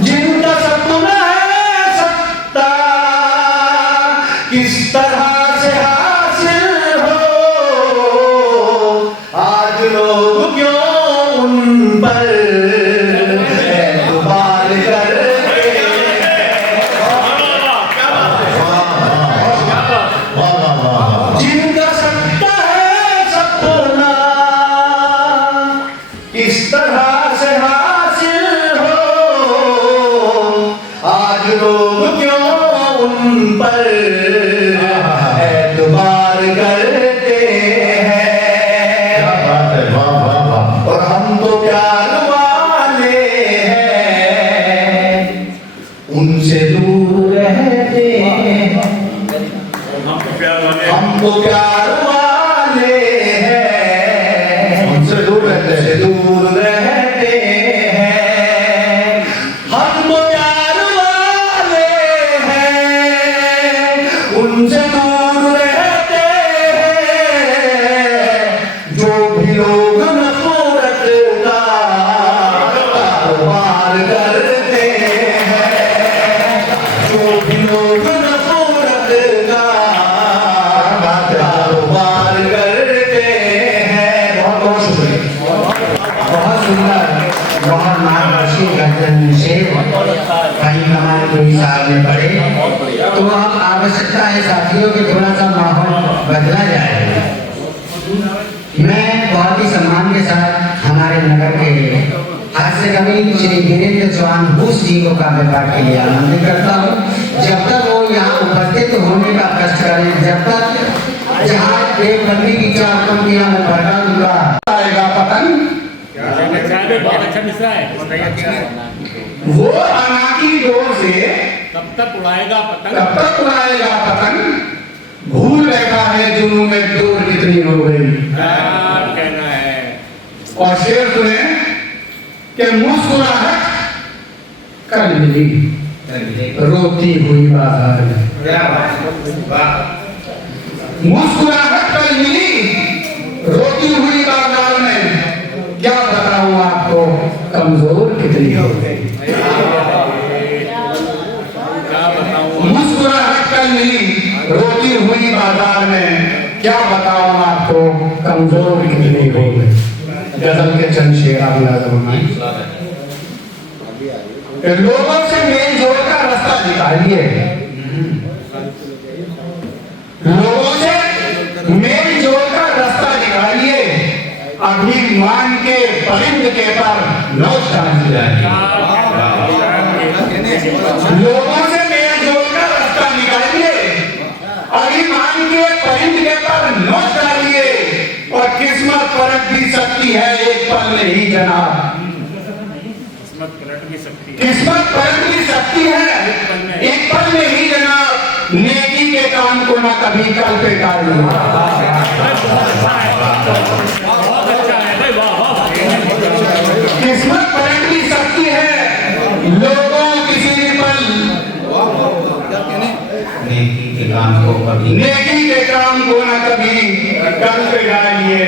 जिनका सपना है सत्ता किस तरह से हासिल हो। आज लोग क्यों उन पर एतबार करते हैं। जिनका सत्ता है सपना किस तरह से हासिल हो। आज लोग क्यों उन पर एतबार करते हैं। क्या बात है, वाह वाह वाह। और हम तो प्यार वाले हैं, उनसे दूर रहते हैं। हम तो प्यार वाले हैं, उनसे दूर रहते हैं। दूर रहते हैं। हम तो प्यार वाले हैं, उनसे दूर रहते लोग नफरत का कारोबार करते हैं। बहुत सुंदर, बहुत मार्गदर्शी गजल से कहीं कमाल कोई साल में पड़े तो अब आवश्यकता है साथियों कि थोड़ा सा माहौल बदला जाए। मैं बहुत ही सम्मान के साथ हमारे नगर के हास्य कवि श्री वीरेंद्र चौहान भूस जी को काव्य पाठ के लिए आमंत्रित करता हूँ। जब तक वो यहाँ उपस्थित होने का कष्ट करें, जब तक जहाँ एक बंदी की चार पंक्तियां में भरका दूंगा आएगा पतन। बहुत अच्छा मिश्रा है। वो अनाकी डोर से कब तक उड़ाएगा पतंग, कब तक उड़ाएगा पतंग, भूल बैठा है जुनून में डोर कितनी हो गई। क्या कहना है। और शेर सुने कि मुस्कुराहट कल मिली रोती हुई बाजार में। मुस्कुराहट कल मिली रोती हुई बाजार में, क्या बताऊं आपको कमजोर कितनी हो गई। मुस्कुराहट कल मिली रोती हुई बाजार में, क्या बताऊं आपको कमजोर कितनी हो गई। गजल के चंद शेर आप लोगों से मेल जोड़ का रास्ता निकालिए, लोगों से मेल जोड़ का रास्ता निकालिए, अभिमान के परिंद के पर नोच डाल जाए। लोगों से मेल जोड़ का रास्ता निकालिए, अभिमान के परिंद के पर नोच डालिए, और किस्मत पलट भी सकती है एक पल में ही जनाब। किस्मत पलट भी सकती है एक पल में ही जनाब। नेकी के काम को ना कभी कल पे टाल लो। किस्मत पलट भी सकती है लोगों किसी पल। नेकी के काम को ना कभी कल पे डालिए।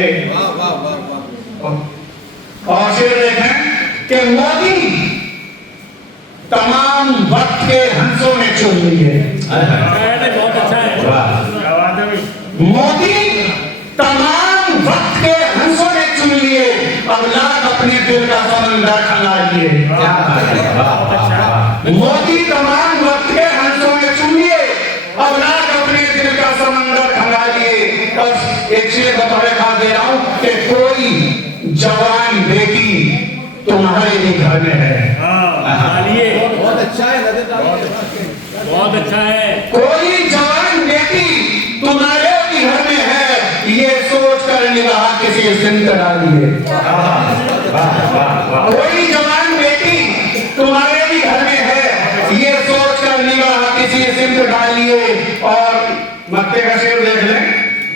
और फिर देखें कि मोदी तमाम वक्त के हंसों ने चुन लिए। बहुत अच्छा है। मोदी तमाम वक्त के हंसों ने चुन लिए, अब लाख अपने दिल का समंदर खंगा लिए। मोदी तमाम वक्त के हंसों ने चुन लिए, अब लाख अपने दिल का समंदर खंगा लिए। और एक शेर बतौर खा दे रहा हूं कि कोई जवान बेटी तुम्हारे ही घर में है। बहुत अच्छा है, बहुत अच्छा है। कोई जवान बेटी तुम्हारे भी घर में है, ये सोच कर निगाह किसी सिमत डालिए। कोई जवान बेटी तुम्हारे भी घर में है, ये सोच कर निगाह किसी सिमत डालिए। और मक्के का शेर देख लें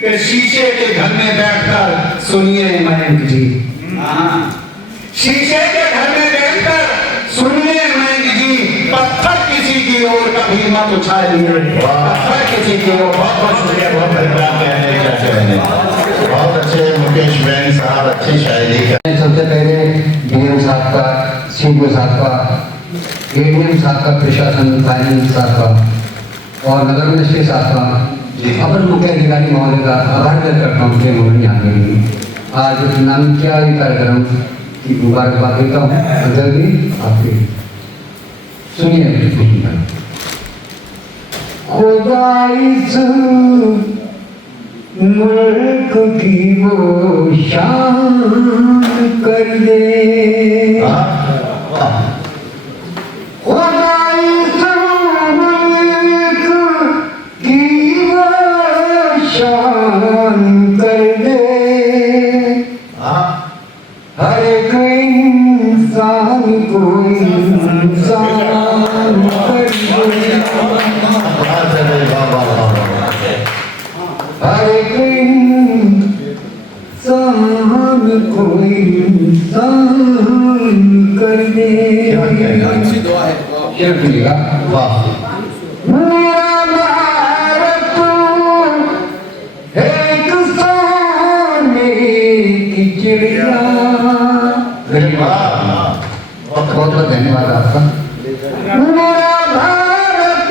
कि शीशे के घर में बैठकर सुनिए मयंक जी। शीशे के घर में बैठकर सुनिए मयंक जी, पत्थर किसी की ओर कभी मत उछालिए। पत्थर किसी की ओर। बहुत बहुत शुक्रिया। बहुत अच्छे मुकेश बैन साहब, अच्छी शायरी का। सबसे पहले डीएम साहब का, सीओ साहब का, एडीएम साहब का, प्रशासन फाइनेंस साहब का और नगर मिनिस्ट्री साहब का, अपर मुख्य अधिकारी महोदय का आभार व्यक्त करता हूँ कि उन्होंने यहाँ पे आज नाम क्या कार्यक्रम की मुबारकबाद देता हूँ। जल्दी आपके सुनिए। खुदाइस मुल्क की वो शान कर दे, खुदाइस मुल्क की वो शान कर दे, हर एक इंसान को इंसान कर दे, हर एक इंसान को इंसान कर दे। अच्छी दुआ है। क्या करिएगा? मेरा भारत एक सोने की चिड़िया। बहुत बहुत धन्यवाद आपका। मेरा भारत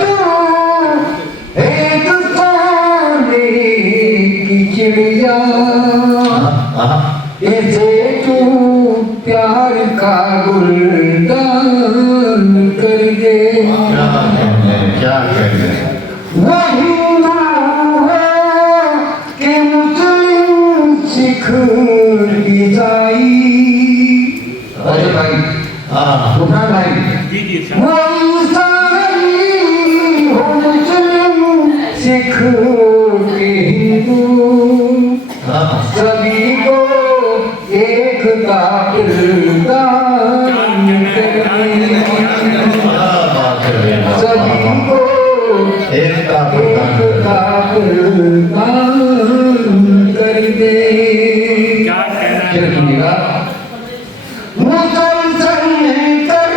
इसे तू प्यार का गुलदान कर दे। क्या कहते हैं? वही नाम है कि मुस्लिम सिख ईसाई। अरे भाई, गुफरान भाई, जी जी वो ईसाई हो मुस्लिम सिख के हिंदू, सभी को एक का किरदार करें। सभी को एक का कर दे। क्या कहना है? फिर सुनिएगा, मुसलसल कर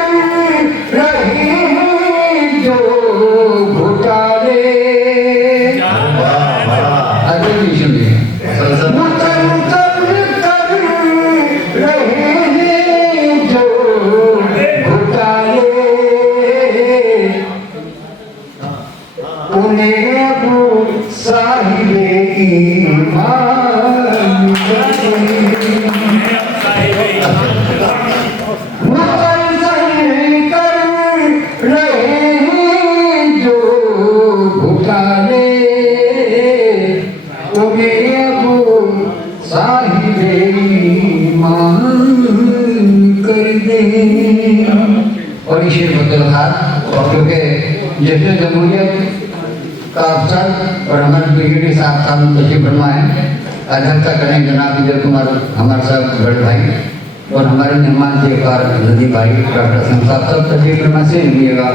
रहे हैं जो घोटाले। आगे भी सुनिए, मुसलसल कर रहे हैं जो घोटाले, उन्हें अब साहिबे ईमान मुसलसल कर रहे हैं जो घोटाले, उन्हें अब साहिबे ईमान कर दे। और ये शेर बदल खान, क्योंकि जैसे जमहूरियत का अफसर और हमारे ब्रिगेडियर साहब तशरीफ फरमा है, अध्यक्षता करें जनाब विजय कुमार हमारे साहब बड़े भाई, और हमारे निर्माण सेवकार नदी भाई डॉक्टर सिंह साहब सब तशरीफ फरमा से मिलेगा।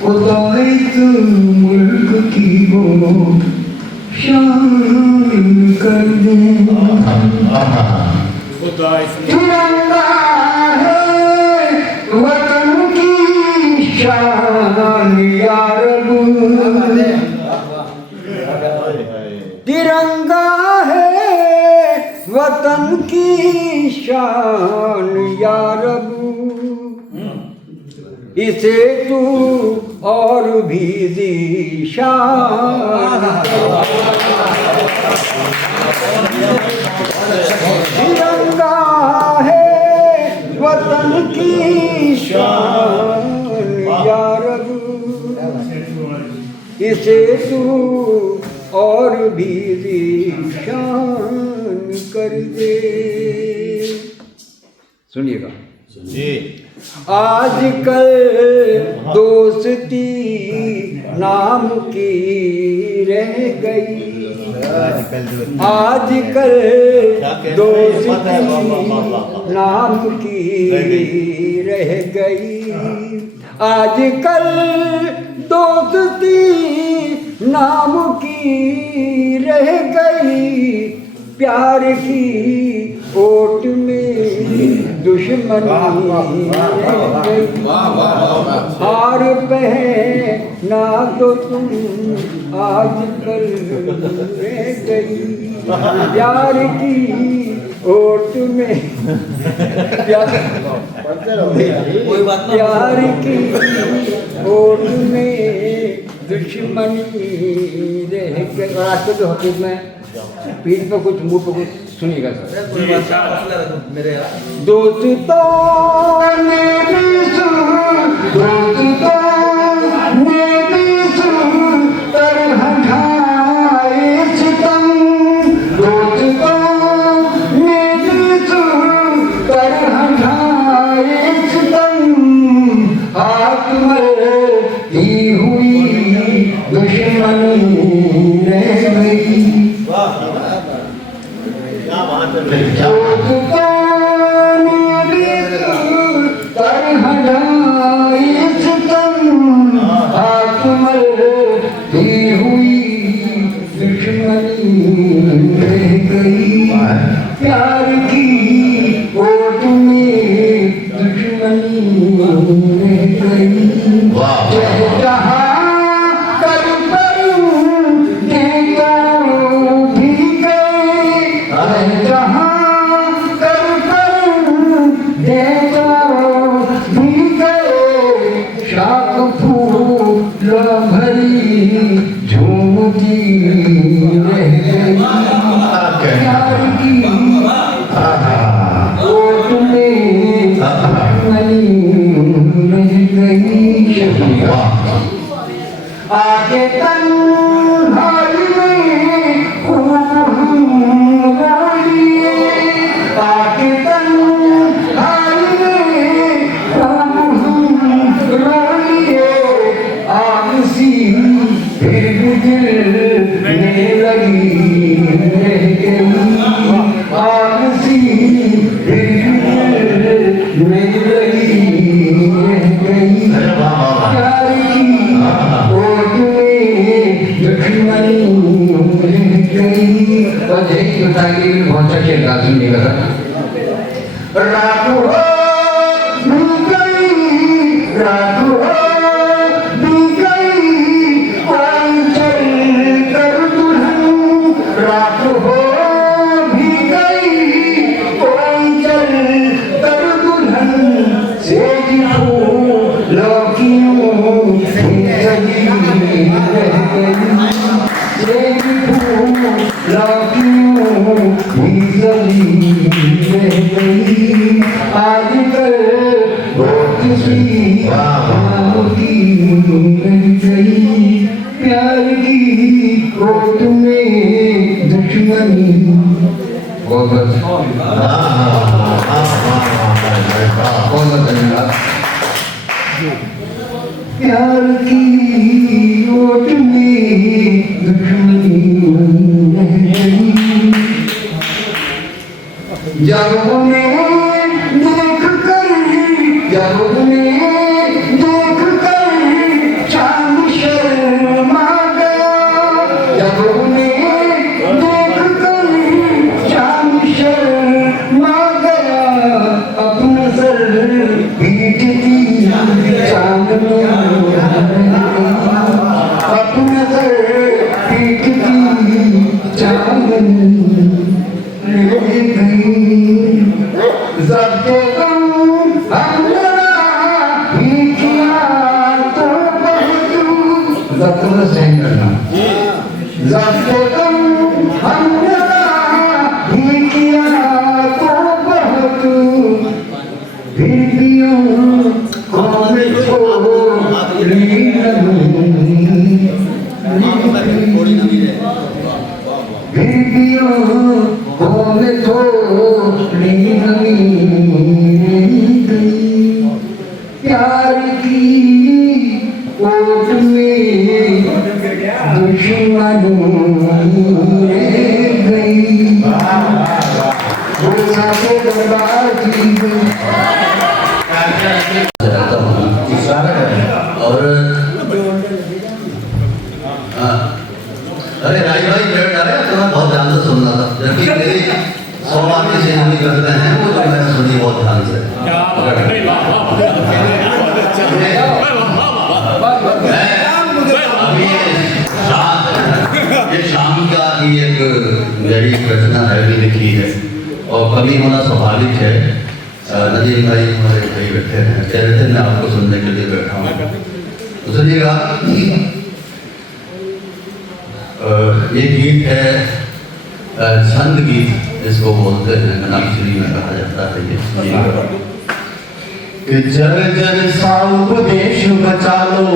खुदाए तू मुल्क की वो शान कर दे। खुदा इसमें तिरंगा है वतन की शान या रब, तिरंगा है वतन की शान या रब, इसे तू और भी ज़ीशान। तिरंगा है वतन की शान या रब, इसे तू और भी ज़ीशान कर दे। सुनिएगा, आजकल दोस्ती नाम की रह गई, आजकल दोस्ती नाम की रह गई, आजकल दोस्ती नाम की रह गई, प्यार की ओट में दुश्मनी रह गई, हार पहना तो तुम आजकल रह गई, प्यार की ओट में प्यार की ओट में दुश्मनी रह गई। और आज के हकीकत में पीठ पे कुछ मुंह पे कुछ सुनिएगा सर। दोस्तों ने भी सुन, दोस्तों ने भी सुन तरह ढाए सितम, दोस्तों ने भी सुन तरह ढाए सितम, हाथ मलती हुई दुश्मनी रह गई, प्यार की ओट में दुश्मनी रह गई, जहाँ कर दे तो भी गए, जहाँ कर दे तो भी गए, शाख फूल भरी झूमती रह गई प्यार की ओट में मनी रह गई आगे तन्हाई में खूब हम गालिए आगे तन्हाई में खूब हम गालिए आग सी फिर भी दिल में लगी रह गई आग सी फिर भी दिल में लगी रह गई प्यार की ओट में दुश्मनी रह गई। और जय बताइए बहुत अच्छा खेल रहा सुनने का था रात हो बीत गई रात हो बीत गई कोई चल कर दुल्हन रात हो भी गई कोई चल कर दुल्हन सेज फूलों की सजी रह गई सेज फूलों की सजी रह गई आजकल वो किसी की रह गई प्यार की कोट में दुश्मनी। बहुत बहुत धन्यवाद। प्यार की ओट में दुश्मनी रह गई जब उन्हें देख कर जब उन्हें देख कर चांद शर्मा गया जब उन्हें देख कर चांद शर्मा गया अपना सर पीटती चांद में अपना सर पीटती चांद में जब्ते गम हमने ही किया तो बहुत जब्त सहन करना जब्ते गम हमने ही किया तो बहुत फिर भी कौन छोड़ी फिर भी कौन थोड़ी गई प्यार की ओट में दुश्मनी रह गई दरबार की और अरे राज भाई बैठ आ रहे तो मैं बहुत ध्यान से सुन रहा था जबकि मेरी 100 आदमी से नहीं करते हैं वो जो मैंने सुनी बहुत ध्यान से अभी ये शाम का ही एक मेरी रचना है भी लिखी है और कवि होना स्वाभाविक है। नदीम भाई हमारे भाई बैठे हैं कह रहे थे मैं आपको सुनने के लिए बैठा हूँ तो सुनिएगा। ये गीत है छंद गीत इसको बोलते हैं गणाक्षरी में कहा जाता है ये कि जर जर सा उपदेश बचा लो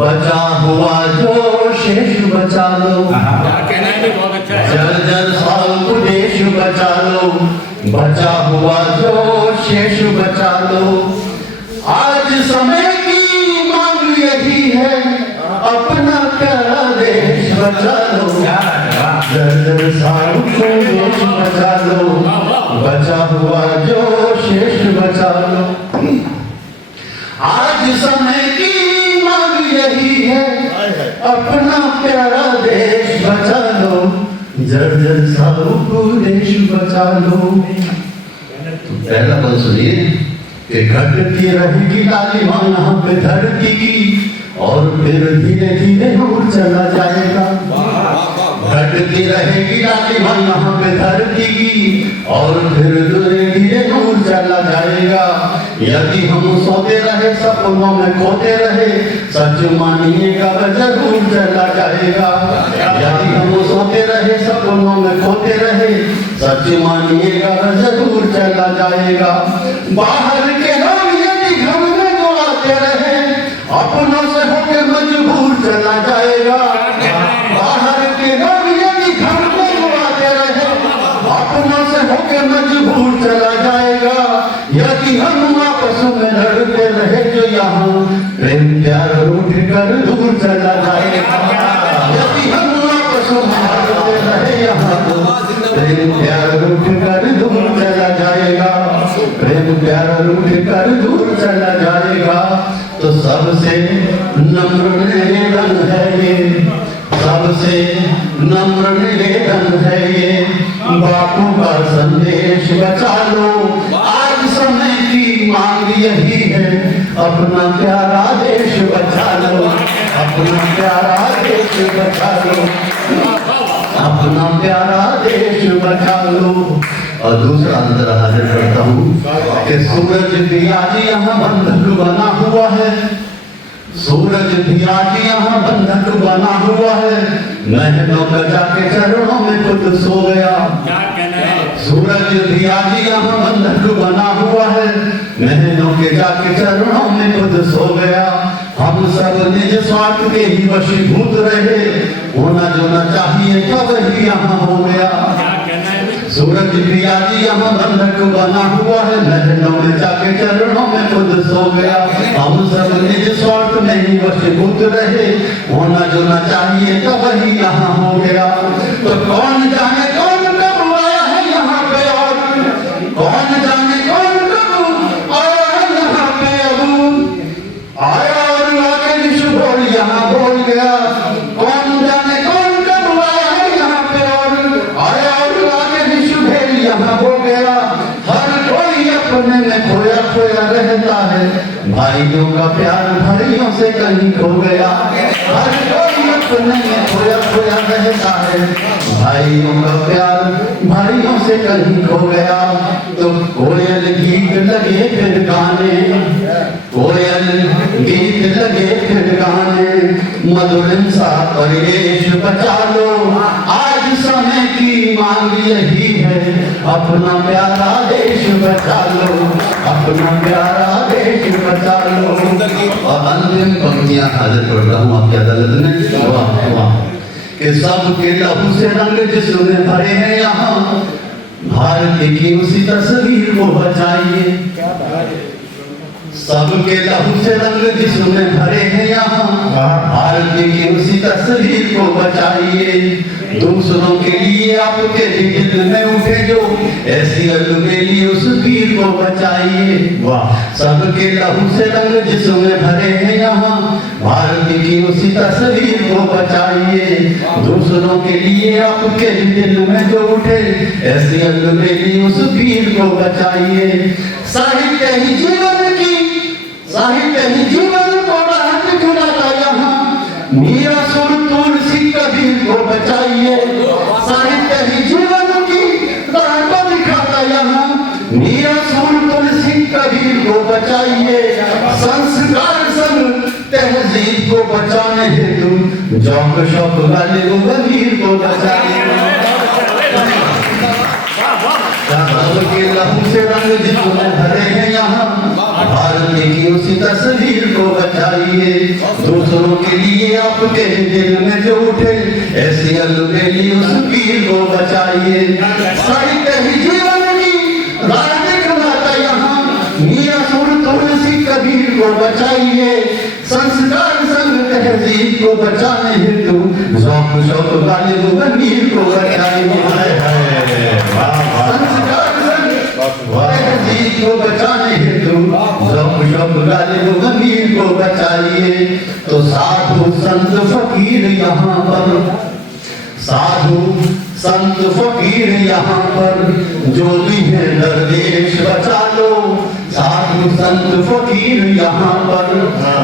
बचा हुआ जो शेष बचा लो जर जर सा उपदेश बचा लो बचा हुआ जो शेष बचा लो आज समय की मांग यही है अपना प्यारा देश बचा लो जर जर सा उपदेश बचा लो बचा हुआ जो शेष बचा लो आज समय की मांग यही है अपना प्यारा देश बचा लो जर जर सा उपदेश बचा लो। पहला पद सुनिए कि घटती रहेगी लालिमा यहाँ पे धरती की और फिर धीरे धीरे दूर चला जाएगा घटती रहेगी लालिमा यहाँ पे धरती की और फिर धीरे धीरे दूर चला जाएगा यदि हम सोते रहे सपनों में खोते रहे सच मानिएगा जरूर चला सच मानिएगा जरूर चला जाएगा। बाहर के लोग यदि घर में जो आते रहे अपनों से होकर मजबूर चला जाएगा। बाहर के लोग यदि घर में जो आते रहे अपनों से होकर मजबूर चला जाएगा। यदि हम आपस में लड़ते रहे जो यहाँ प्रेम प्यार रूठ कर दूर चला जाएगा। यदि हम आपस में लड़ते रहे यहाँ प्रेम प्यार रूठ कर दूर चला जाएगा। प्रेम प्यार रूठ कर दूर चला जाएगा। तो सबसे नम्र निवेदन है ये, सबसे नम्र निवेदन है ये, बापू का संदेश बचा लो। आज समय की मांग यही है, अपना प्यारा देश बचा लो। अपना प्यारा देश बचा लो। अपना प्यारा देश बचा लो। और दूसरा अंतर हाजिर करता हूँ कि सूरज भी आज यहाँ बंधक बना हुआ है। सूरज भी आज यहाँ बंधक बना हुआ है। महलों का जाके चरणों में खुद सो गया। सूरज भी आज यहाँ बंधक बना हुआ है। महलों के जाके चरणों में खुद सो गया। हम सब निज स्वार्थ के ही वशीभूत रहे, होना जो न चाहिए था वही यहाँ हो गया। सूरज भी आज यहाँ बंधक बना हुआ है। महलों में जाके चरणों में खुद सो गया। हम सब निज स्वार्थ में ही वशीभूत रहे, होना जो न चाहिए था वही यहाँ हो गया। तो कौन जाने कौन कब आया है यहाँ पे, और कौन जाने कौन कब आया है यहाँ पे। अब आया और आके निशु बोल यहाँ बोल गया। कौन जाने कौन कब आया है यहाँ पे, और आया और आके निशु बोल यहाँ हो गया। हर कोई अपने में खोया खोया रहता है, भाइयों का प्यार भाइयों से कहीं खो गया। हर कोई अपने में खोया खोया रहता है, भाइयों का प्यार भाइयों से कहीं खो गया। तो कोयल गीत लगे फिर गाने, कोयल गीत लगे फिर गाने, मधुर सा परिवेश बचा लो। आज समय की मांग यही है, अपना प्यारा देश बचा लो। अपना प्यारा देश बचा लो। और अंतिम पंक्तियां हाजिर करता हूँ आपकी अदालत में। वाह वाह कि सबके लहू से रंग जिसमें भरे हैं यहाँ, भारत की उसी तस्वीर को बचाइए। सबके लहू से रंग जिसमें भरे हैं यहाँ, भारत की उसी तस्वीर को बचाइए। दूसरों के लिए आपके दिल में उठे जो ऐसी अलबेली उस वीर को बचाइए। वाह सबके लहू से रंग जिसमें भरे हैं यहाँ, भारत की उसी तस्वीर को बचाइए। दूसरों के लिए आपके दिल में जो उठे ऐसी अलबेली उस वीर को बचाइए। साहित्य ही जीवन की, साहित्य ही जीवन को राह दिखाता यहाँ, मीरा सुर तुलसी कबीर को बचाइए। साहित्य ही जीवन की राह को दिखाता यहाँ, मीरा सुर तुलसी कबीर को बचाइए। संस्कार संग तहजीब को बचाने हेतु जौक शौक वाले गंभीर को बचाइए। सबके लहू से रंग जिसमें भरे हैं यहाँ, भारत की उसी तस्वीर को बचाइए। दूसरों के लिए आपके दिल में जो उठे ऐसी अलबेली उस वीर को बचाइए। साहित्य ही जीवन की राह दिखाता यहाँ, मीरा सुर तुलसी कबीर को बचाइए। संस्कार संग तहजीब को बचाने हेतु जौक शौक वाले गंभीर को बचाइए। संस्कार संग तहजीब को बचाने हेतु जौक शौक वाले गंभीर को बचाइए। तो साधु संत फकीर यहाँ पर, साधु संत फकीर यहाँ पर जो भी है दरवेश बचा लो। साधु संत फकीर यहाँ पर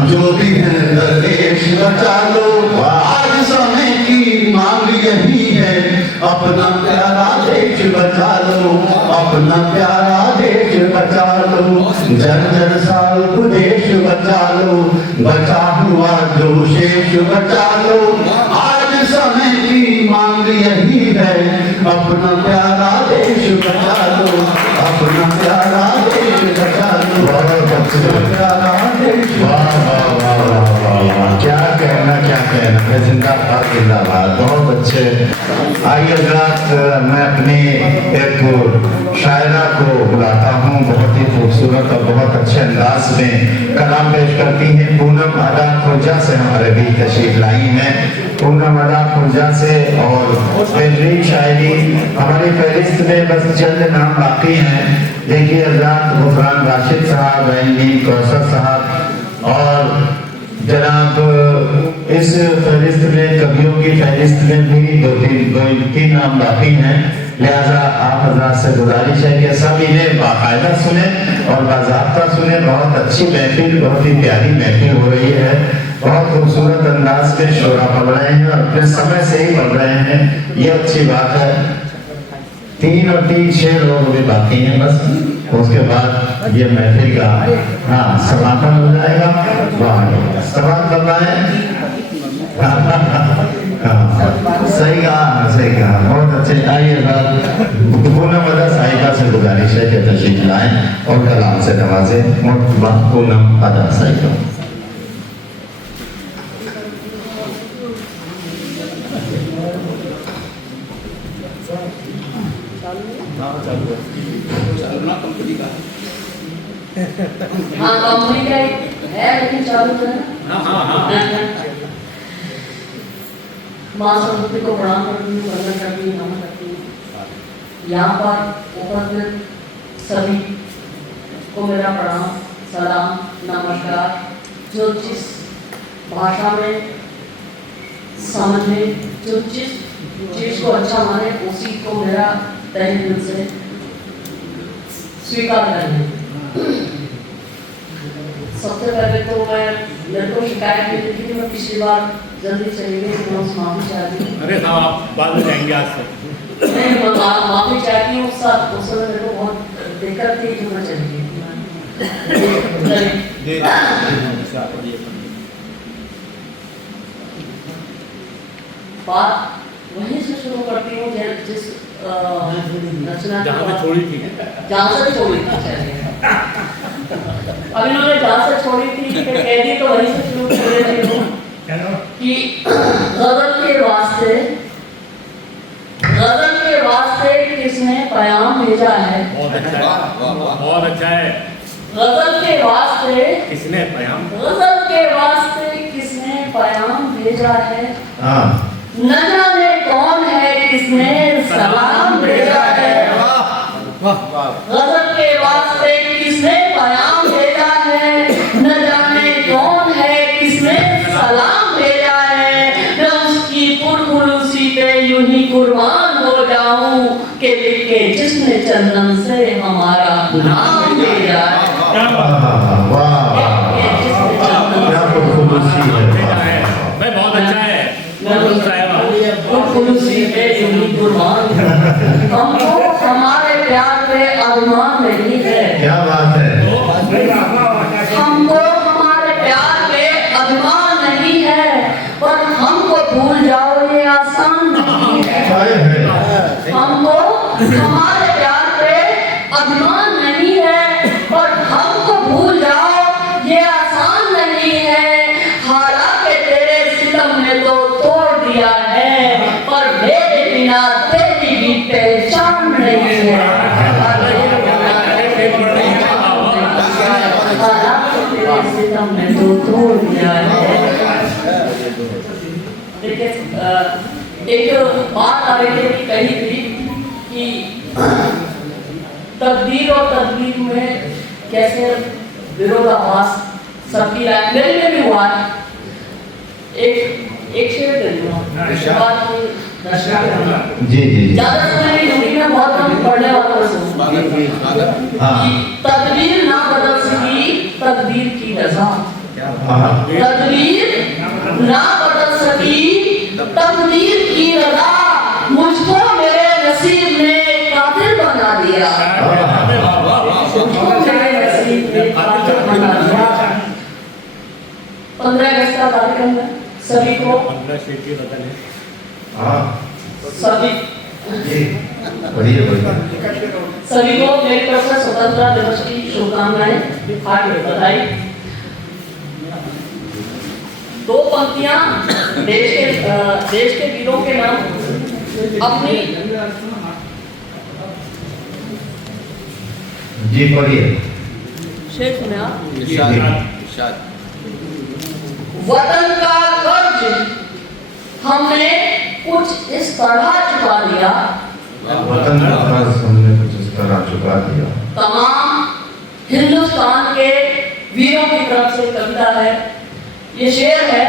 जो भी है दरवेश बचा लो। आज समय की मांग यही है, अपना प्यारा देश बचा लो। अपना प्यारा देश बचा लो। जर्जर सा उपदेश बचा लो, बचा हुआ जो शेष बचा लो। आज समय की मांग यही है, अपना प्यारा देश बचा लो, अपना प्यारा देश बचा लो, प्यारा देश। वाह वाह वाह वाह वाह वाह, क्या कहना क्या कहना है, जिंदाबाद जिंदाबाद, बहुत अच्छे। आइए हज़रात, मैं अपनी एक शायरा को बुलाता हूँ, बहुत ही खूबसूरत और बहुत अच्छे अंदाज में कलाम पेश करती हैं। पूनम अदा खुर्जा से हमारे बीच तशरीफ लाई हैं। पूनम अदा खुर्जा से, और बेहतरीन शायरी हमारी फहरिस्त में बस चंद नाम बाकी हैं। देखिए हज़रात, गुफरान राशिद साहब, नीम कौसर साहब, और जनाब इस फहरिस्त में, कवियों की फहरिस्त में भी दो तीन नाम बाकी हैं। लिहाजा आप हज़रात से गुजारिश है कि सब इन्हें बाकायदा सुने और बाज़ाब्ता सुने। बहुत अच्छी महफिल, बहुत ही प्यारी महफिल हो रही है, बहुत खूबसूरत अंदाज में शोरा पढ़ रहे हैं और अपने समय से ही पढ़ रहे हैं, ये अच्छी बात है। 3 और 3 6 लोग भी बाकी हैं बस, उसके बाद ये महफिल का समापन हो जाएगा। सवाल बताए। सही कहा, बहुत अच्छे। आइए पूनम अदा साहिबा से गुजारिश है कि तशरीफ लाएं और कलाम से नवाजें। पूनम अदा साहिबा। हाँ कंपनी का है, लेकिन चालू है। माँ सरस्वती को प्रणाम करती हूँ, वंदन करती हूँ, नमन करती हूँ। यहाँ पर उपस्थित सभी को मेरा प्रणाम, सलाम, नमस्कार। जो जिस भाषा में समझे, जो जिस चीज को अच्छा माने, उसी को मेरा तहे दिल से स्वीकार करें। सबसे पहले तो मैं मेरे को शिकायत मिली थी कि मैं पिछली बार जल्दी चली गई, तो मैं माफी चाहती हूँ। अरे हाँ, आप बाद में जाएंगे आज से। नहीं, मैं माफी चाहती हूँ। उस समय मेरे को बहुत दिक्कत थी, तो मैं चली गई। बात वहीं से शुरू करती हूँ जिस रचना जहाँ पे छोड़ी थी, जहाँ से छोड़ी थी। चलिए, अब इन्होंने जहाँ से छोड़ी थी कह दी, तो वहीं से शुरू कर देती हूँ कि गजल के वास्ते किसने पैगाम भेजा है। बहुत अच्छा है, बहुत अच्छा है। गजल के वास्ते किसने पैगाम भेजा है। न जाने कौन है किसने सलाम भेजा है। गजल के वास्ते किसने पैगाम भेजा है, न जाने कौन है किसने सलाम भेजा है। मैं उसकी पुरखुलूसी पे यूं ही कुर्बान हो जाऊं कि लिखे जिसने चंदन से हमारा नाम भेजा है। भाई बहुत अच्छा है। हमको हमारे प्यार पे अभिमान नहीं है। क्या बात है। हमको हमारे प्यार पे अभिमान नहीं है, पर हमको भूल जाओ ये आसान नहीं है। हमको हमारे प्यार पे अभिमान नहीं है, पर हमको भूल जाओ ये आसान नहीं है। हालांकि तेरे सितम ने तो तोड़ दिया है, पर मेरे बिना तेरी भी पहचान नहीं है। हालांकि तेरे सितम ने तो तोड़ दिया है। देखिए, एक बात आ रही थी, कही थी कि तकदीर और तदबीर में कैसे विरोधाभास सबकी लाइन मेरे में भी हुआ है। एक शेर दे दूंगा, बात जी जी ज्यादा समय नहीं लूंगी, मैं बहुत कम पढ़ने वाला हूँ। तकदीर ना बदल सकी तकदीर की रजा, तकदीर ना बदल सकी तकदीर की रजा, मुझको मेरे नसीब ने कातिल बना दिया। मुझको मेरे नसीब ने कातिल बना दिया। 15 अगस्त का कार्यक्रम है, सभी को सभी जी बढ़िया बढ़िया। सभी को मेरी तरफ से स्वतंत्रता दिवस की शुभकामनाएं, हार्दिक बधाई। दो पंक्तियां देश के वीरों के नाम अपनी। जी पढ़िए। शेर सुने आप। वतन का कर्ज हमने कुछ इस तरह चुका दिया, वतन का कर्ज हमने कुछ इस तरह चुका दिया। तमाम हिंदुस्तान के वीरों की तरफ से कविता है। ये शेर है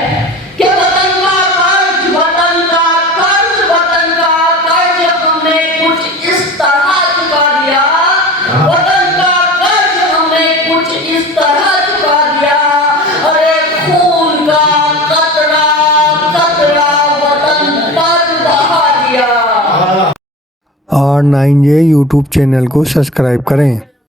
कि वतन का कर्ज, वतन का कर्ज, वतन का कर्ज हमने कुछ इस तरह चुका दिया, वतन का कर्ज हमने कुछ इस तरह चुका दिया। अरे खून का कतरा कतरा वतन पर बहा दिया। R9J यूट्यूब चैनल को सब्सक्राइब करें।